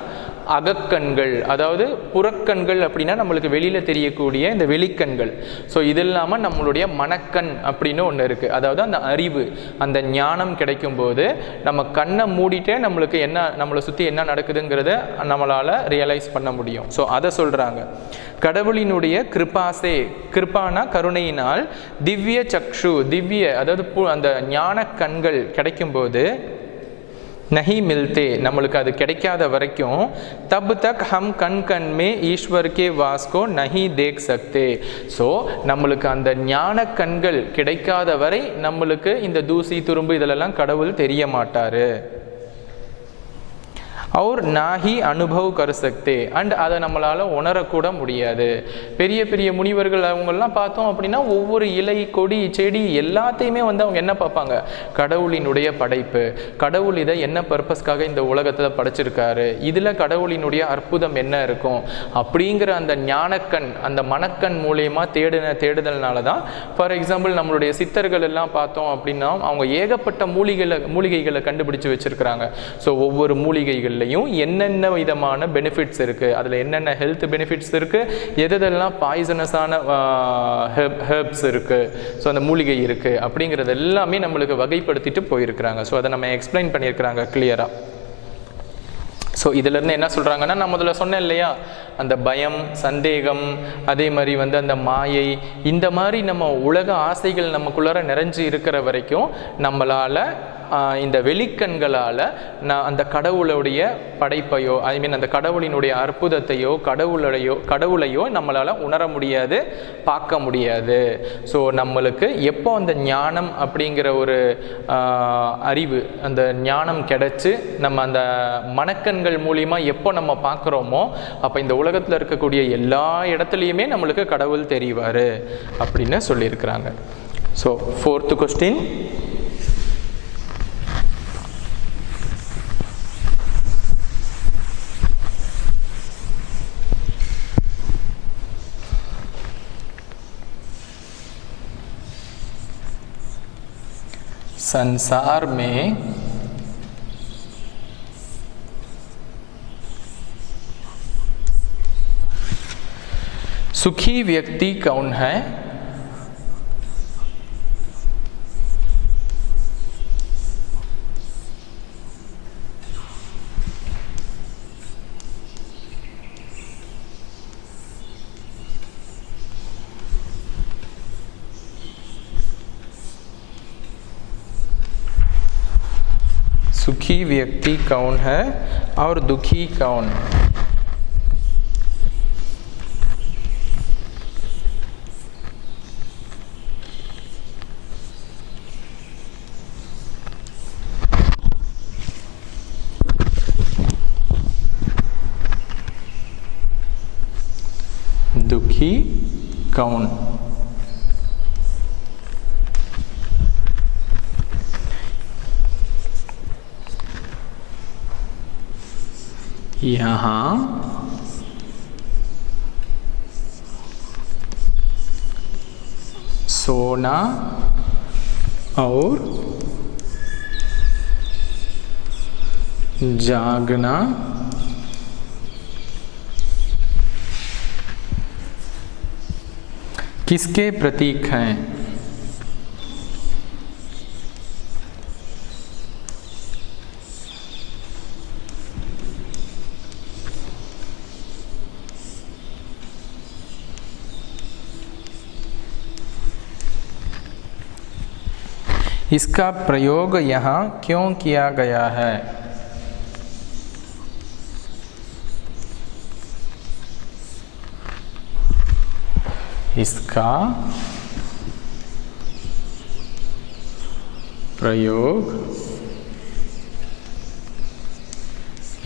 அகக்கண்கள், அதாவது புறக்கண்கள் அப்படின்னா நம்மளுக்கு வெளியில் தெரியக்கூடிய இந்த வெளிக்கண்கள். ஸோ இது இல்லாமல் நம்மளுடைய மனக்கண் அப்படின்னு ஒன்று இருக்குது. அதாவது அந்த அறிவு அந்த ஞானம் கிடைக்கும் போது நம்ம கண்ணை மூடிட்டே நம்மளுக்கு என்ன நம்மளை சுற்றி என்ன நடக்குதுங்கிறத நம்மளால் ரியலைஸ் பண்ண முடியும். ஸோ அதை சொல்கிறாங்க. கடவுளினுடைய கிருபாசே, கிருபானா கருணையினால், திவ்ய சக்ஷு திவ்ய அதாவது அந்த ஞான கண்கள் கிடைக்கும்போது नहीं मिलते நம்மளுக்கு அது கிடைக்காத வரைக்கும் तब तक हम कण कण में ईश्वर के वास को नहीं देख सकते. ஸோ நம்மளுக்கு அந்த ஞான கண்கள் கிடைக்காத வரை நம்மளுக்கு இந்த தூசி துரும்பு இதெல்லாம் கடவுள் தெரிய மாட்டாரு. और ना ही अनुभव कर सकते அண்ட் அதை நம்மளால் உணரக்கூட முடியாது. பெரிய பெரிய முனிவர்கள் அவங்கெல்லாம் பார்த்தோம் அப்படின்னா ஒவ்வொரு இலை கொடி செடி எல்லாத்தையுமே அவங்க என்ன பார்ப்பாங்க, கடவுளினுடைய படைப்பு, கடவுள் இதை என்ன பர்பஸ்க்காக இந்த உலகத்தில் படைச்சிருக்காரு, இதில் கடவுளினுடைய அற்புதம் என்ன இருக்கும் அப்படிங்கிற அந்த ஞானக்கண் அந்த மனக்கண் மூலயமா தேடுதல்னால தான். ஃபார் எக்ஸாம்பிள் நம்மளுடைய சித்தர்கள் எல்லாம் பார்த்தோம் அப்படின்னா அவங்க ஏகப்பட்ட மூலிகைகளை கண்டுபிடிச்சு வச்சிருக்கிறாங்க. ஸோ ஒவ்வொரு மூலிகைகள்லையும் என்னென்ன விதமான பெனிஃபிட்ஸ் இருக்கு, அதுல என்னென்ன ஹெல்த் பெனிஃபிட்ஸ் இருக்கு, எதெல்லாம் பாய்சனஸான ஹெர்ப்ஸ் இருக்கு, ஸோ அந்த மூலிகை இருக்கு அப்படிங்கிறது எல்லாமே நம்மளுக்கு வகைப்படுத்திட்டு போயிருக்கிறாங்க. ஸோ அதை நம்ம எக்ஸ்பிளைன் பண்ணியிருக்கிறாங்க கிளியரா. ஸோ இதிலேருந்து என்ன சொல்கிறாங்கன்னா, நான் முதல்ல சொன்னேன் இல்லையா, அந்த பயம், சந்தேகம், அதே மாதிரி வந்து அந்த மாயை, இந்த மாதிரி நம்ம உலக ஆசைகள் நமக்குள்ளார நிறைஞ்சு இருக்கிற வரைக்கும் நம்மளால் இந்த வெளிக்கண்களால் நான் அந்த கடவுளுடைய படைப்பையோ, ஐ மீன் அந்த கடவுளினுடைய அற்புதத்தையோ கடவுளையோ நம்மளால் உணர முடியாது, பார்க்க முடியாது. ஸோ நம்மளுக்கு எப்போ அந்த ஞானம் அப்படிங்கிற ஒரு அறிவு, அந்த ஞானம் கிடைச்சி நம்ம அந்த மனக்கண்கள் மூலியமாக எப்போ நம்ம பார்க்குறோமோ, அப்போ இந்த உலகத்தில் இருக்கக்கூடிய எல்லா இடத்துலையுமே நம்மளுக்கு கடவுள் தெரிவார் அப்படின்னு சொல்லியிருக்கிறாங்க. So 4th question. संसार में सुखी व्यक्ति कौन है? सुखी व्यक्ति कौन है और दुखी कौन? दुखी कौन? यहाँ सोना और जागना किसके प्रतीक हैं? इसका प्रयोग यहाँ क्यों किया गया है? इसका प्रयोग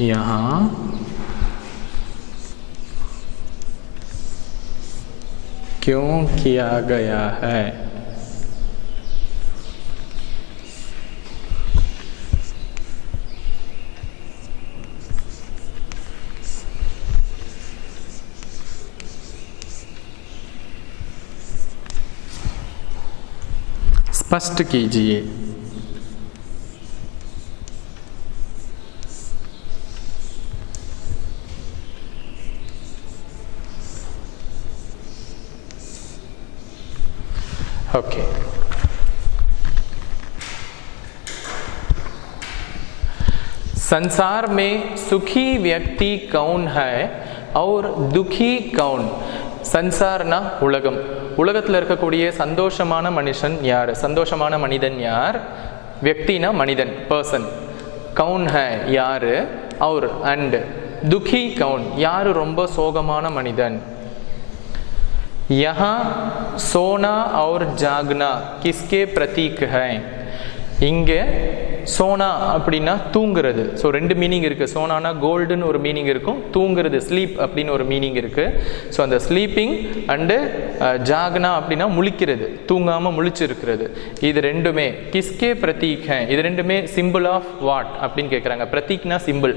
यहाँ क्यों किया गया है? स्पष्ट कीजिए। ओके, संसार में सुखी व्यक्ति कौन है और दुखी कौन? संसारना उलगम, உலகத்தில் இருக்கக்கூடிய சந்தோஷமான மனுஷன் யார், சந்தோஷமான மனிதன் யார், व्यक्तिना மனிதன் பர்சன், கவுன் है யாரு, और அண்ட் दुखी कौन யாரு ரொம்ப சோகமான மனிதன். यहाँ सोना और जागना किसके प्रतीक है? இங்கே சோனா அப்படின்னா தூங்குறது. ஸோ ரெண்டு மீனிங் இருக்குது. சோனானா கோல்டுன்னு ஒரு மீனிங் இருக்கும், தூங்குறது ஸ்லீப் அப்படின்னு ஒரு மீனிங் இருக்குது. ஸோ அந்த ஸ்லீப்பிங் அண்டு ஜாகனா அப்படின்னா முழிக்கிறது, தூங்காமல் முழிச்சிருக்கிறது. இது ரெண்டுமே கிஸ்கே பிரதீக் ஹே, இது ரெண்டுமே சிம்பிள் ஆஃப் வாட் அப்படின்னு கேட்குறாங்க. பிரதீக்னா சிம்பிள்.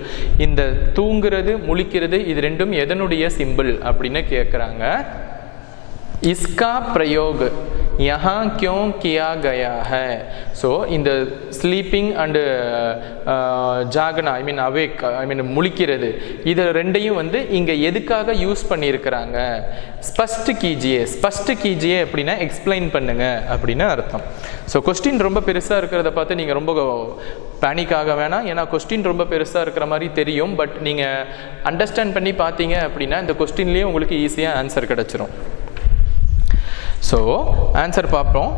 இந்த தூங்குறது முழிக்கிறது இது ரெண்டும் எதனுடைய சிம்பிள் அப்படின்னு கேட்குறாங்க. இஸ்கா பிரயோக், यहाँ क्यों किया गया है. ஸோ இந்த ஸ்லீப்பிங் அண்டு ஜாகனா, I mean awake, I mean முழிக்கிறது, இது ரெண்டையும் வந்து இங்கே எதுக்காக யூஸ் பண்ணியிருக்கிறாங்க. ஸ்பஷ்ட் கீஜியே, ஸ்பஷ்ட் கீஜியே அப்படின்னா எக்ஸ்பிளைன் பண்ணுங்க அப்படின்னு அர்த்தம். ஸோ கொஸ்டின் ரொம்ப பெருசாக இருக்கிறத பார்த்து நீங்கள் ரொம்ப பேனிக் ஆக வேணாம். ஏன்னா கொஸ்டின் ரொம்ப பெருசாக இருக்கிற மாதிரி தெரியும். பட் நீங்கள் அண்டர்ஸ்டாண்ட் பண்ணி பார்த்தீங்க அப்படின்னா இந்த கொஸ்டின்லேயே உங்களுக்கு ஈஸியாக ஆன்சர் கிடச்சிரும். ஸோ ஆன்சர் பார்ப்போம்.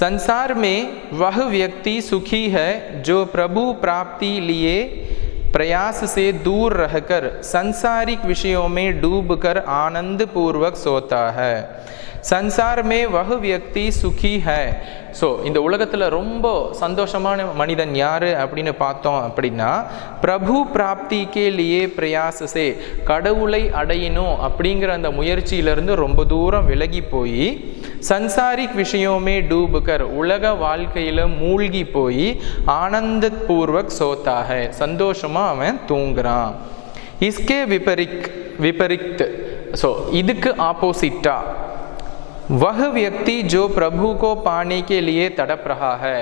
संसार में वह व्यक्ति सुखी है जो प्रभु प्राप्ति लिए प्रयास से दूर रहकर सांसारिक विषयों में डूबकर आनंद पूर्वक सोता है. संसार में वह व्यक्ति सुखी है. ஸோ இந்த உலகத்தில் ரொம்ப சந்தோஷமான மனிதன் யார் அப்படின்னு பார்த்தோம் அப்படின்னா, பிரபு பிராப்திக்கே லியே பிரயாசசே, கடவுளை அடையணும் அப்படிங்கிற அந்த முயற்சியிலிருந்து ரொம்ப தூரம் விலகி போய் சன்சாரிக் விஷயமே டூபுக்கர், உலக வாழ்க்கையில் மூழ்கி போய் ஆனந்த பூர்வக் சோத்தாக, சந்தோஷமாக அவன் தூங்குறான். இஸ்கே விபரிக்த், ஸோ இதுக்கு ஆப்போசிட்டா वह व्यक्ति जो प्रभु को पाने के लिए तड़प रहा है.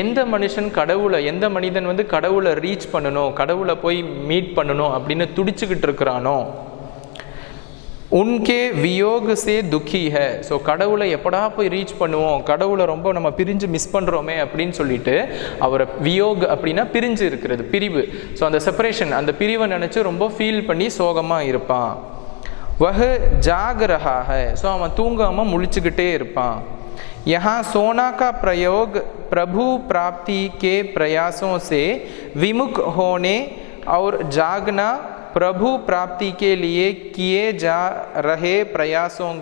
எந்த மனுஷன் கடவுளை, எந்த மனிதன் வந்து கடவுளை ரீச் பண்ணணும், கடவுளை போய் மீட் பண்ணணும் அப்படின்னு துடிச்சுக்கிட்டு இருக்கிறானோ, உன்கே வியோக் சே துக்கி ஹை. ஸோ கடவுளை எப்படா போய் ரீச் பண்ணுவோம், கடவுளை ரொம்ப நம்ம பிரிஞ்சு மிஸ் பண்ணுறோமே அப்படின்னு சொல்லிட்டு அவரை வியோக் அப்படின்னா பிரிஞ்சு இருக்கிறது, பிரிவு. ஸோ அந்த செப்பரேஷன், அந்த பிரிவை நினச்சி ரொம்ப ஃபீல் பண்ணி சோகமாக இருப்பான். वह जाग रहा है. ஸோ அவன் தூங்காமல் முழிச்சுக்கிட்டே இருப்பான். यहाँ सोना का प्रयोग प्रभु प्राप्ति के प्रयासों से विमुख होने और जागना प्रभु प्राप्ति के लिए किए जा रहे प्रयासों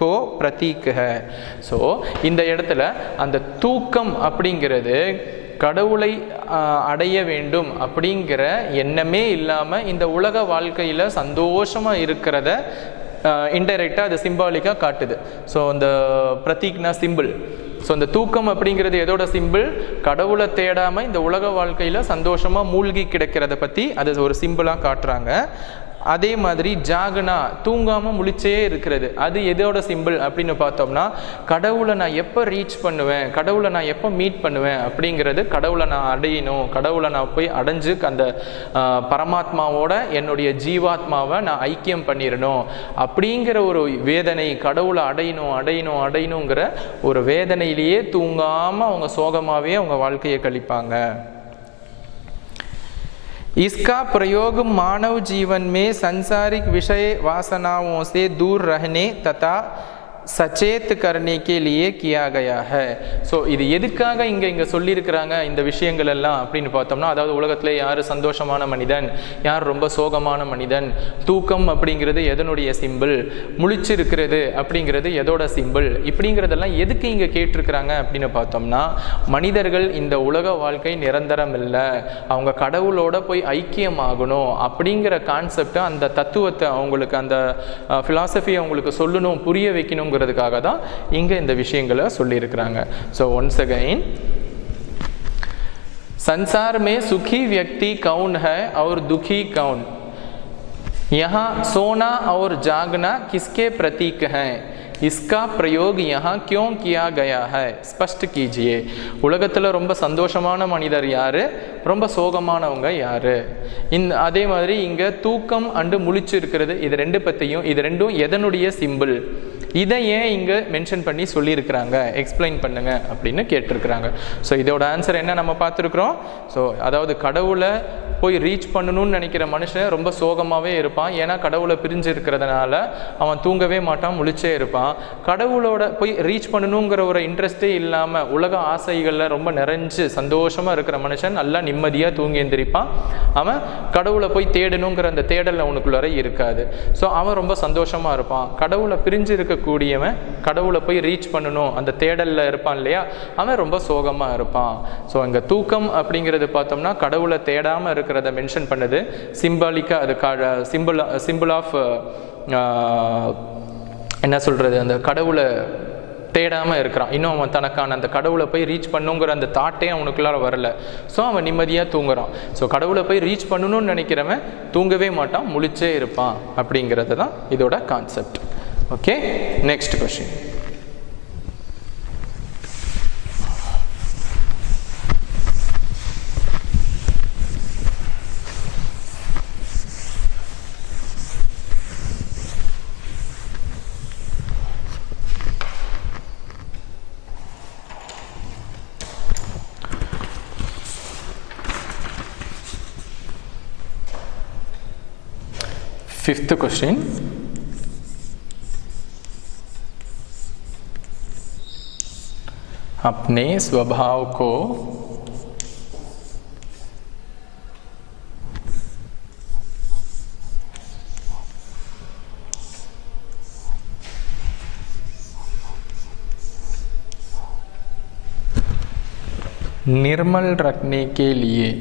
को प्रतीक है. ஸோ இந்த இடத்துல அந்த தூக்கம் அப்படிங்கிறது கடவுளை அடைய வேண்டும் அப்படிங்கிற எண்ணமே இல்லாமல் இந்த உலக வாழ்க்கையில் சந்தோஷமாக இருக்கிறத இன்டைரக்டாக அது சிம்பாலிக்காக காட்டுது. ஸோ அந்த பிரதீக்னா சிம்பிள். ஸோ அந்த தூக்கம் அப்படிங்கிறது எதோட சிம்பிள், கடவுளை தேடாமல் இந்த உலக வாழ்க்கையில் சந்தோஷமாக மூழ்கி கிடக்கிறத பற்றி அது ஒரு சிம்பிளாக காட்டுறாங்க. அதே மாதிரி ஜாகனா, தூங்காமல் முழிச்சே இருக்கிறது, அது எதோட சிம்பிள் அப்படின்னு பார்த்தோம்னா, கடவுளை நான் எப்போ ரீச் பண்ணுவேன், கடவுளை நான் எப்போ மீட் பண்ணுவேன் அப்படிங்கிறது, கடவுளை நான் அடையணும், கடவுளை நான் போய் அடைஞ்சு அந்த பரமாத்மாவோட என்னுடைய ஜீவாத்மாவை நான் ஐக்கியம் பண்ணிடணும் அப்படிங்கிற ஒரு வேதனை, கடவுளை அடையணும் அடையணும் அடையணுங்கிற ஒரு வேதனையிலேயே தூங்காமல் அவங்க சோகமாகவே அவங்க வாழ்க்கையை கழிப்பாங்க. इसका प्रयोग मानव जीवन में सांसारिक विषय वासनाओं से दूर रहने तथा சச்சேத் கர்னேக்கே லியே கியா கயா ஹை. ஸோ இது எதுக்காக இங்கே சொல்லியிருக்கிறாங்க இந்த விஷயங்கள் எல்லாம் அப்படின்னு பார்த்தோம்னா, அதாவது உலகத்தில் யார் சந்தோஷமான மனிதன், யார் ரொம்ப சோகமான மனிதன், தூக்கம் அப்படிங்கிறது எதனுடைய சிம்பிள், முழிச்சிருக்கிறது அப்படிங்கிறது எதோட சிம்பிள், இப்படிங்கிறதெல்லாம் எதுக்கு இங்கே கேட்டிருக்கிறாங்க அப்படின்னு பார்த்தோம்னா, மனிதர்கள் இந்த உலக வாழ்க்கை நிரந்தரம் இல்லை, அவங்க கடவுளோட போய் ஐக்கியமாகணும் அப்படிங்கிற கான்செப்டை, அந்த தத்துவத்தை அவங்களுக்கு, அந்த ஃபிலாசபியை அவங்களுக்கு சொல்லணும், புரிய வைக்கணும் தான் இங்க இந்த விஷயங்களை சொல்லி இருக்கிறாங்க. சோ ஒன்ஸ் அகைன், संसार में सुखी व्यक्ति कौन है और दुखी कौन, यहाँ सोना और जागना किसके प्रतीक हैं, इसका प्रयोग यहाँ क्यों किया गया है, स्पष्ट कीजिए. உலகத்தில் ரொம்ப சந்தோஷமான மனிதர் யாரு, ரொம்ப சோகமானவங்க யாரு, அதே மாதிரி இங்க தூக்கம் அண்டு முழிச்சு இருக்கிறது, இது ரெண்டு பத்தியும், இது ரெண்டும் எதனுடைய சிம்பிள், இதை ஏன் இங்கே மென்ஷன் பண்ணி சொல்லியிருக்கிறாங்க, எக்ஸ்பிளைன் பண்ணுங்க அப்படின்னு கேட்டிருக்கிறாங்க. ஸோ இதோட ஆன்சர் என்ன நம்ம பார்த்துருக்குறோம். ஸோ அதாவது கடவுளை போய் ரீச் பண்ணணும்னு நினைக்கிற மனுஷன் ரொம்ப சோகமாகவே இருப்பான். ஏன்னா கடவுளை பிரிஞ்சு இருக்கிறதுனால அவன் தூங்கவே மாட்டான், முழிச்சே இருப்பான். கடவுளோட போய் ரீச் பண்ணணுங்கிற ஒரு இன்ட்ரெஸ்டே இல்லாமல் உலக ஆசைகளில் ரொம்ப நிறைஞ்சு சந்தோஷமாக இருக்கிற மனுஷன் நல்லா நிம்மதியாக தூங்கி எந்திரிப்பான். அவன் கடவுளை போய் தேடணுங்கிற அந்த தேடல் அவனுக்குள்ளார இருக்காது. ஸோ அவன் ரொம்ப சந்தோஷமாக இருப்பான். கடவுளை பிரிஞ்சு இருக்கக்கூடியவன் கடவுளை போய் ரீச் பண்ணணும் அந்த தேடலில் இருப்பான் இல்லையா, அவன் ரொம்ப சோகமாக இருப்பான். ஸோ இங்கே தூக்கம் அப்படிங்கிறது பார்த்தோம்னா கடவுளை தேடாமல் இருக்கிறத மென்ஷன் பண்ணுது. சிம்பாலிக்காக அது சிம்பிள் ஆஃப் என்ன சொல்கிறது, அந்த கடவுளை தேடாமல் இருக்கிறான். இன்னும் அவன் தனக்கான அந்த கடவுளை போய் ரீச் பண்ணுங்கிற அந்த தாட்டே அவனுக்குள்ளார வரல. ஸோ அவன் நிம்மதியாக தூங்குறான். ஸோ கடவுளை போய் ரீச் பண்ணணும்னு நினைக்கிறவன் தூங்கவே மாட்டான், முழிச்சே இருப்பான் அப்படிங்கிறது தான் இதோட concept. Okay, next question. 5th question, अपने स्वभाव को निर्मल रखने के लिए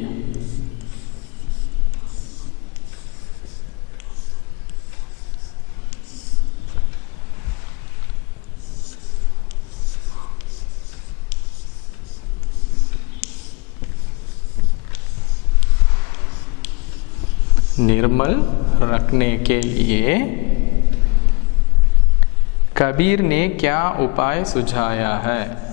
कबीर ने क्या उपाय सुझाया है?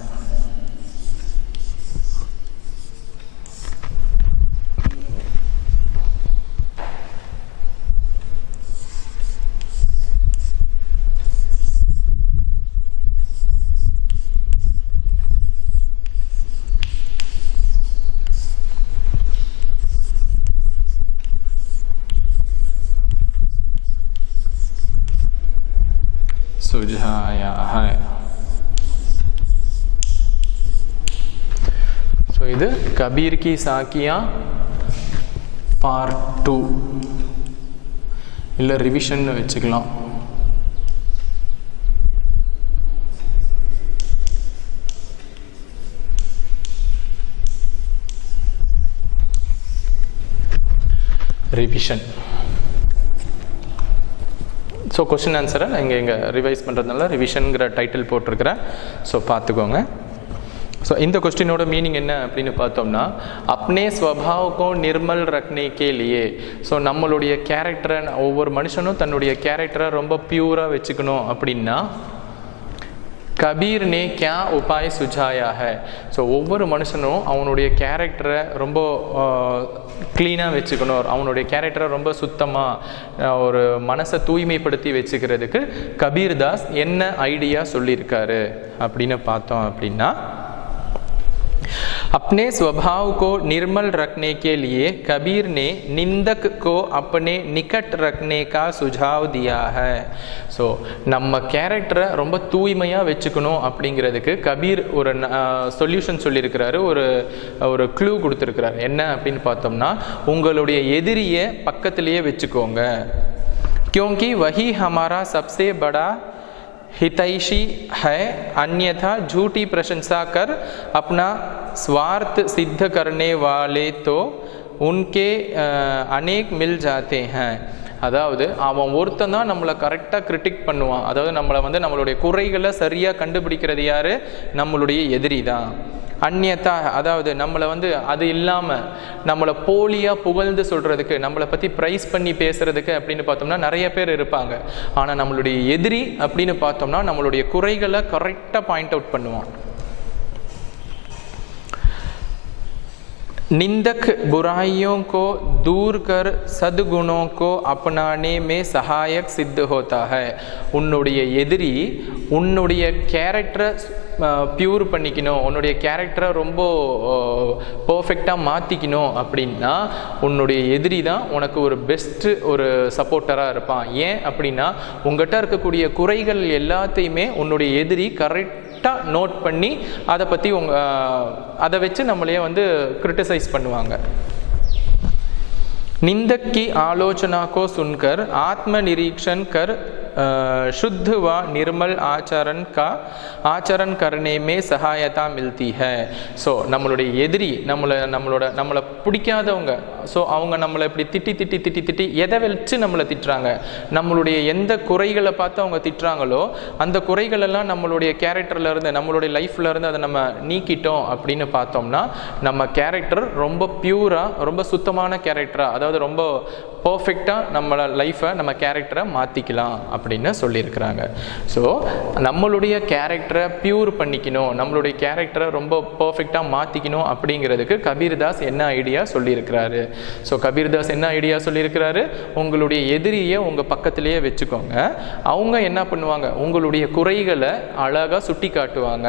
सुझाया है। सो இது கபீர் की साकियां பார்ட் 2 இல்ல ரிவிஷன் வெச்சுக்கலாம். ரிவிஷன். ஸோ கொஸ்டின் ஆன்சரை இங்கே ரிவைஸ் பண்ணுறதுனால ரிவிஷனுங்கிற டைட்டில் போட்டிருக்கிறேன். ஸோ பார்த்துக்கோங்க. ஸோ இந்த கொஸ்டினோட மீனிங் என்ன அப்படின்னு பார்த்தோம்னா, அப்னே ஸ்வபாவக்கோ நிர்மல் ரக்னே கே லியே. ஸோ நம்மளுடைய கேரக்டரை, ஒவ்வொரு மனுஷனும் தன்னுடைய கேரக்டரை ரொம்ப பியூராக வச்சுக்கணும் அப்படின்னா கபீர் நே கியா உபாய் சுஜாயா ஹை. ஸோ ஒவ்வொரு மனுஷனும் அவனுடைய கேரக்டரை ரொம்ப க்ளீனாக வச்சுக்கணும், அவனுடைய கேரக்டரை ரொம்ப சுத்தமாக ஒரு மனசை தூய்மைப்படுத்தி வச்சுக்கிறதுக்கு கபீர் தாஸ் என்ன ஐடியா சொல்லியிருக்காரு அப்படின்னு பார்த்தோம் அப்படின்னா, अपने स्वभाव को निर्मल रखने के लिए कबीर ने निंदक को अपने निकट रखने का सुझाव दिया है. ஸோ நம்ம கேரக்டரை ரொம்ப தூய்மையாக வச்சுக்கணும் அப்படிங்கிறதுக்கு கபீர் ஒரு சொல்யூஷன் சொல்லியிருக்கிறாரு, ஒரு க்ளூ கொடுத்துருக்கிறாரு. என்ன அப்படின்னு பார்த்தோம்னா, உங்களுடைய எதிரியை பக்கத்திலேயே வச்சுக்கோங்க. क्योंकि वही हमारा सबसे बड़ा हितैषी है, अन्यथा झूठी प्रशंसा कर अपना स्वार्थ सिद्ध करने वाले तो उनके अनेक मिल जाते हैं. அதாவது அவன் ஒருத்தன் தான் நம்மளை கரெக்டாக கிரிட்டிக் பண்ணுவான். அதாவது நம்மளுடைய குறைகளை சரியாக கண்டுபிடிக்கிறது யாரு? நம்மளுடைய எதிரி தான். அந்நியத்தா, அதாவது நம்மளை அது இல்லாமல் நம்மளை போலியாக புகழ்ந்து சொல்கிறதுக்கு, நம்மளை பற்றி ப்ரைஸ் பண்ணி பேசுகிறதுக்கு அப்படின்னு பார்த்தோம்னா நிறைய பேர் இருப்பாங்க. ஆனால் நம்மளுடைய எதிரி அப்படின்னு பார்த்தோம்னா நம்மளுடைய குறைகளை கரெக்டாக பாயிண்ட் அவுட் பண்ணுவான். निंदक बुराइयों को दूर कर सद्गुणों को अपनाने में सहायक सिद्ध होता है. உன்னுடைய எதிரி உன்னுடைய கேரக்டரை பியூர் பண்ணிக்கணும், உன்னுடைய கேரக்டரை ரொம்ப பர்ஃபெக்டாக மாற்றிக்கணும் அப்படின்னா உன்னுடைய எதிரி தான் உனக்கு ஒரு பெஸ்ட்டு ஒரு சப்போர்ட்டராக இருப்பான். ஏன் அப்படின்னா உங்கள்கிட்ட இருக்கக்கூடிய குறைகள் எல்லாத்தையுமே உன்னுடைய எதிரி கரெக்டாக நோட் பண்ணி அதை பற்றி அதை வச்சு நம்மளையே கிரிட்டிசைஸ் பண்ணுவாங்க. निंदक की आलोचना को सुनकर आत्मनिरीक्षण कर शुद्ध व निर्मल आचरण करने में सहायता मिलती है. ஸோ நம்மளுடைய எதிரி நம்மளை பிடிக்காதவங்க, ஸோ அவங்க நம்மளை இப்படி திட்டி எதை வச்சு நம்மளை திட்டுறாங்க, நம்மளுடைய எந்த குறைகளை பார்த்து அவங்க திட்டுறாங்களோ அந்த குறைகளெல்லாம் நம்மளுடைய கேரக்டர்லேருந்து, நம்மளுடைய லைஃப்லேருந்து அதை நம்ம நீக்கிட்டோம் அப்படின்னு பார்த்தோம்னா நம்ம கேரக்டர் ரொம்ப பியூராக, ரொம்ப சுத்தமான கேரக்டராக, அதாவது ரொம்ப பர்ஃபெக்டாக நம்ம லைஃப்பை, நம்ம கேரக்டரை மாற்றிக்கலாம் அப்படின்னு சொல்லியிருக்கிறாங்க. ஸோ நம்மளுடைய கேரக்டரை பியூர் பண்ணிக்கணும், நம்மளுடைய கேரக்டரை ரொம்ப பர்ஃபெக்டாக மாற்றிக்கணும் அப்படிங்கிறதுக்கு கபீர்தாஸ் என்ன ஐடியா சொல்லியிருக்கிறாரு. ஸோ கபீர்தாஸ் என்ன ஐடியா சொல்லியிருக்கிறாரு, உங்களுடைய எதிரியை உங்கள் பக்கத்திலேயே வச்சுக்கோங்க. அவங்க என்ன பண்ணுவாங்க, உங்களுடைய குறைகளை அழகாக சுட்டி காட்டுவாங்க.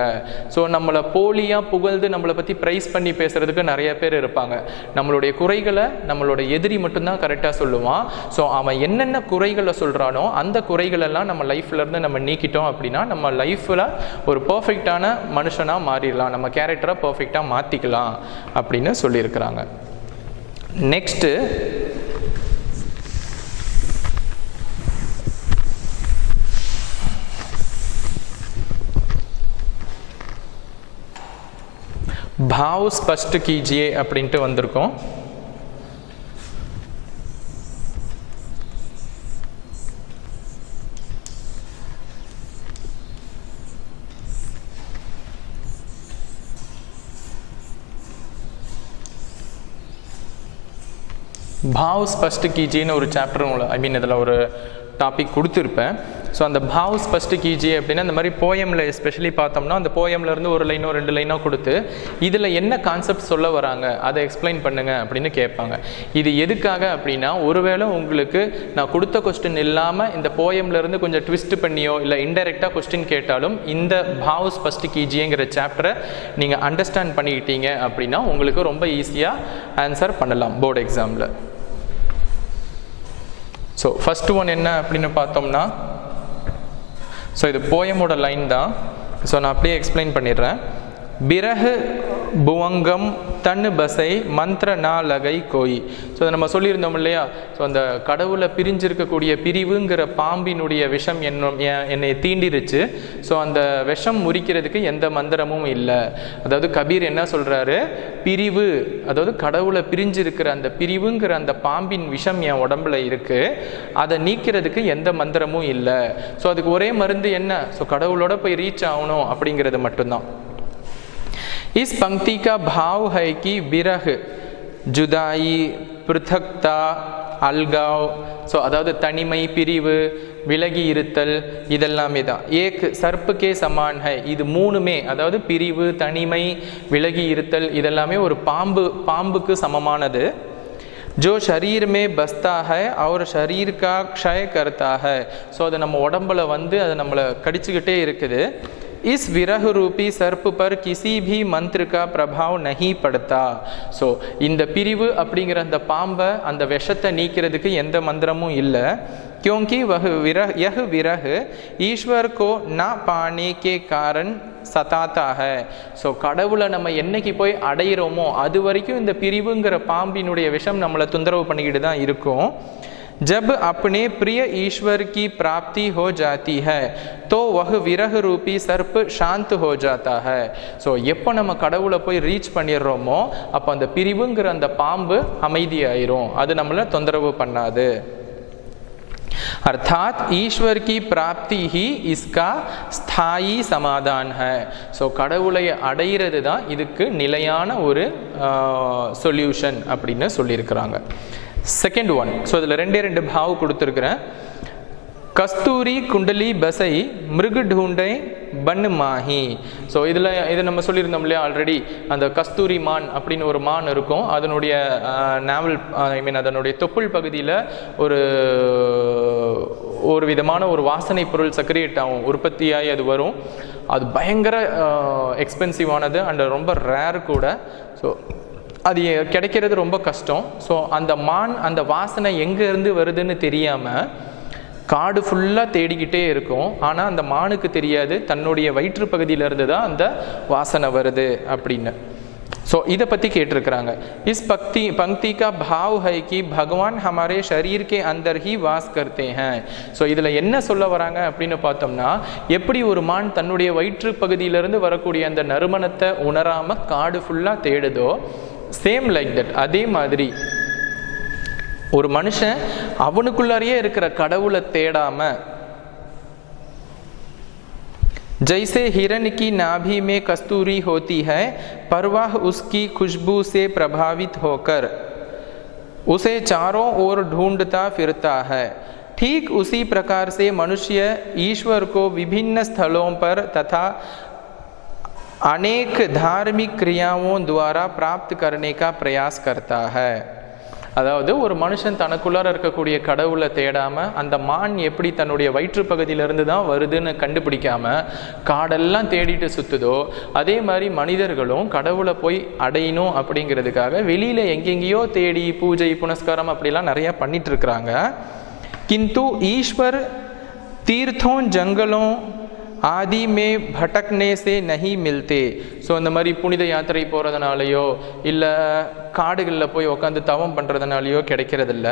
ஸோ நம்மளை போலியாக புகழ்ந்து நம்மளை பற்றி ப்ரைஸ் பண்ணி பேசுகிறதுக்கு நிறைய பேர் இருப்பாங்க. நம்மளுடைய குறைகளை நம்மளோட எதிரி மட்டும்தான் கரெக்டாக சொல்லுவான். ஸோ அவன் என்னென்ன குறைகளை சொல்கிறானோ அந்த குறைகளெல்லாம் நம்ம லைஃப்லேருந்து நம்ம நீக்கிட்டோம் அப்படின்னா நம்ம லைஃப்பில் ஒரு பர்ஃபெக்டான மனுஷனாக மாறிடலாம், நம்ம கேரக்டரை பர்ஃபெக்டாக மாற்றிக்கலாம் அப்படின்னு சொல்லியிருக்கிறாங்க. நெக்ஸ்ட்டு भाव स्पष्ट कीजिए அப்படின்ட்டு வந்திருக்கோம். भाव स्पष्ट कीजिए ஒரு சாப்டர் இதில் ஒரு டாபிக் கொடுத்துருப்பேன். ஸோ அந்த பாவ் ஸ்பஷ்ட் கீஜி அப்படின்னா இந்த மாதிரி போயமில் எஸ்பெஷலி பார்த்தோம்னா அந்த போயம்லேருந்து ஒரு லைனோ 2 லைனோ கொடுத்து இதில் என்ன கான்செப்ட் சொல்ல வராங்க அதை எக்ஸ்பிளைன் பண்ணுங்க அப்படின்னு கேட்பாங்க. இது எதுக்காக அப்படின்னா ஒருவேளை உங்களுக்கு நான் கொடுத்த கொஸ்டின் இல்லாமல் இந்த போயம்லேருந்து கொஞ்சம் ட்விஸ்ட் பண்ணியோ இல்லை இன்டெரக்டாக கொஸ்டின் கேட்டாலும் இந்த பாவ் ஸ்பஷ்ட் கீஜிங்கிற சாப்டரை நீங்கள் அண்டர்ஸ்டாண்ட் பண்ணிக்கிட்டீங்க அப்படின்னா உங்களுக்கு ரொம்ப ஈஸியாக ஆன்சர் பண்ணலாம் போர்டு எக்ஸாமில். ஸோ ஃபஸ்ட்டு ஒன் என்ன அப்படின்னு பார்த்தோம்னா, ஸோ இது போயமோட லைன் தான். ஸோ நான் அப்படியே எக்ஸ்பிளைன் பண்ணிடுறேன். பிரஹ் புவங்கம் தன்னு பசை மந்திர நா லகை கோய். ஸோ அதை நம்ம சொல்லியிருந்தோம் இல்லையா, ஸோ அந்த கடவுளை பிரிஞ்சிருக்கக்கூடிய பிரிவுங்கிற பாம்பினுடைய விஷம் என்னை தீண்டிருச்சு. ஸோ அந்த விஷம் முறிக்கிறதுக்கு எந்த மந்திரமும் இல்லை. அதாவது கபீர் என்ன சொல்கிறாரு, பிரிவு அதாவது கடவுளை பிரிஞ்சிருக்கிற அந்த பிரிவுங்கிற அந்த பாம்பின் விஷம் என் உடம்புல இருக்குது, அதை நீக்கிறதுக்கு எந்த மந்திரமும் இல்லை. ஸோ அதுக்கு ஒரே மருந்து என்ன, ஸோ கடவுளோட போய் ரீச் ஆகணும் அப்படிங்கிறது மட்டும்தான். इस पंक्ति का भाव है कि विरह, जुदाई, पृथकता, अलगाव, ஸோ அதாவது தனிமை, பிரிவு, விலகி இருத்தல் இதெல்லாமே தான். ஏக் சர்ப் கே சமான் ஹை, இது மூணுமே அதாவது பிரிவு, தனிமை, விலகி இருத்தல் இதெல்லாமே ஒரு பாம்புக்கு சமமானது. जो शरीर में बसता है और शरीर का क्षय करता है, ஸோ அது நம்ம உடம்புல வந்து அது நம்மளை கடிச்சுக்கிட்டே இருக்குது. इस विरह रूपी सर्प पर किसी भी मंत्र का प्रभाव नहीं पड़ता. ஸோ இந்த பிரிவு அப்படிங்கிற அந்த பாம்பை அந்த விஷத்தை நீக்கிறதுக்கு எந்த மந்திரமும் இல்லை. क्योंकि यह विरह ईश्वर को न पाने के कारण सताता है. ஸோ கடவுளை நம்ம என்னைக்கு போய் அடையிறோமோ அது வரைக்கும் இந்த பிரிவுங்கிற பாம்பினுடைய விஷம் நம்மளை தொந்தரவு பண்ணிக்கிட்டு தான் இருக்கும். जब अपने प्रिय ईश्वर की प्राप्ति हो जाती है तो वह विरह रूपी सर्प शांत हो जाता है. ஸோ எப்போ நம்ம கடவுளை போய் ரீச் பண்ணிடுறோமோ அப்போ அந்த பிரிவுங்கிற அந்த பாம்பு அமைதியாயிரும், அது நம்மளை தொந்தரவு பண்ணாது. अर्थात ईश्वर की प्राप्ति ही इसका स्थायी समाधान है. ஸோ கடவுளை அடையிறது தான் இதுக்கு நிலையான ஒரு சொல்யூஷன் அப்படின்னு சொல்லியிருக்கிறாங்க. செகண்ட் ஒன், ஸோ இதில் 2 பாவ் கொடுத்துருக்குறேன். கஸ்தூரி குண்டலி பசை மிருகு ढूंढे பன் மாஹி. ஸோ இதை நம்ம சொல்லியிருந்தோம் இல்லையா ஆல்ரெடி, அந்த கஸ்தூரி மான் அப்படின்னு ஒரு மான் இருக்கும், அதனுடைய நாவல் அதனுடைய தொப்புள் பகுதியில் ஒரு விதமான ஒரு வாசனை பொருள் செக்ரியேட் ஆகும், உற்பத்தியாகி அது வரும். அது பயங்கர எக்ஸ்பென்சிவானது அண்ட் ரொம்ப ரேர் கூட. ஸோ அது கிடைக்கிறது ரொம்ப கஷ்டம். ஸோ அந்த மான் அந்த வாசனை எங்கேருந்து வருதுன்னு தெரியாமல் காடு ஃபுல்லாக தேடிக்கிட்டே இருக்கும். ஆனால் அந்த மானுக்கு தெரியாது தன்னுடைய வயிற்று பகுதியிலேருந்து தான் அந்த வாசனை வருது அப்படின்னு. ஸோ இதை பற்றி கேட்டிருக்கிறாங்க. इस पंक्ति का भाव है कि भगवान हमारे शरीर के अंदर ही वास करते हैं. ஸோ இதில் என்ன சொல்ல வராங்க அப்படின்னு பார்த்தோம்னா, எப்படி ஒரு மான் தன்னுடைய வயிற்று பகுதியிலேருந்து வரக்கூடிய அந்த நறுமணத்தை உணராமல் காடு ஃபுல்லாக தேடுதோ, சேம் லைக் தட், அதே மாதிரி ஒரு மனுஷன் அவனுக்குள்ளாரியே இருக்கிற கடவுளை தேடாம, जैसे हिरण की नाभि में कस्तूरी होती है, परवाह उसकी खुशबू से प्रभावित होकर उसे चारों ओर ढूंढता फिरता है, ठीक उसी प्रकार से मनुष्य ईश्वर को विभिन्न स्थलों पर तथा अनेक धार्मिक क्रियाओं द्वारा प्राप्त करने का प्रयास करता है. அதாவது ஒரு மனுஷன் தனக்குள்ளார இருக்கக்கூடிய கடவுளை தேடாமல் அந்த மான் எப்படி தன்னுடைய வயிற்று பகுதியிலிருந்து தான் வருதுன்னு கண்டுபிடிக்காம காடெல்லாம் தேடிட்டு சுற்றுதோ, அதே மாதிரி மனிதர்களும் கடவுளை போய் அடையணும் அப்படிங்கிறதுக்காக வெளியில் எங்கெங்கேயோ தேடி பூஜை புனஸ்காரம் அப்படிலாம் நிறையா பண்ணிட்டு இருக்கிறாங்க. किंतु ईश्वर तीर्थों जंगलों आदि में भटकने से नहीं मिलते. ஸோ இந்த மாதிரி புனித யாத்திரை போகிறதுனாலையோ இல்லை காடுகளில் போய் உட்காந்து தவம் பண்ணுறதுனாலையோ கிடைக்கிறதில்ல.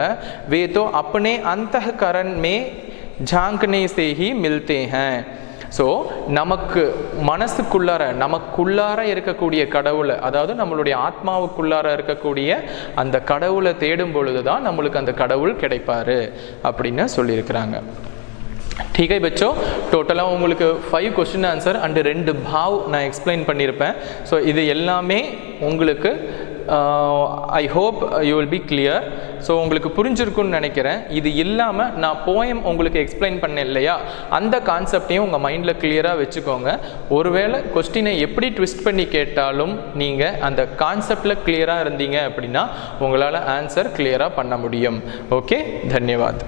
वे तो अपने अंतःकरण में झांकने से ही मिलते हैं. ஸோ நமக்கு நமக்குள்ளார இருக்கக்கூடிய கடவுளை, அதாவது நம்மளுடைய ஆத்மாவுக்குள்ளார இருக்கக்கூடிய அந்த கடவுளை தேடும் பொழுது தான் நம்மளுக்கு அந்த கடவுள் கிடைப்பாரு அப்படின்னு சொல்லியிருக்கிறாங்க. ठीक है बच्चों, टोटलाக உங்களுக்கு 5 क्वेश्चन आंसर அண்டு 2 பாவ் நான் எக்ஸ்பிளைன் பண்ணியிருப்பேன். ஸோ இது எல்லாமே உங்களுக்கு I hope you will be clear. So உங்களுக்கு புரிஞ்சிருக்குன்னு நினைக்கிறேன். இது இல்லாமல் நான் போயம் உங்களுக்கு எக்ஸ்பிளைன் பண்ணேன் இல்லையா, அந்த கான்செப்டையும் உங்கள் மைண்டில் கிளியராக வச்சுக்கோங்க. ஒருவேளை கொஸ்டினை எப்படி ட்விஸ்ட் பண்ணி கேட்டாலும் நீங்கள் அந்த கான்செப்டில் கிளியராக இருந்தீங்க அப்படின்னா உங்களால் ஆன்சர் கிளியராக பண்ண முடியும். ஓகே, தன்யவாத்.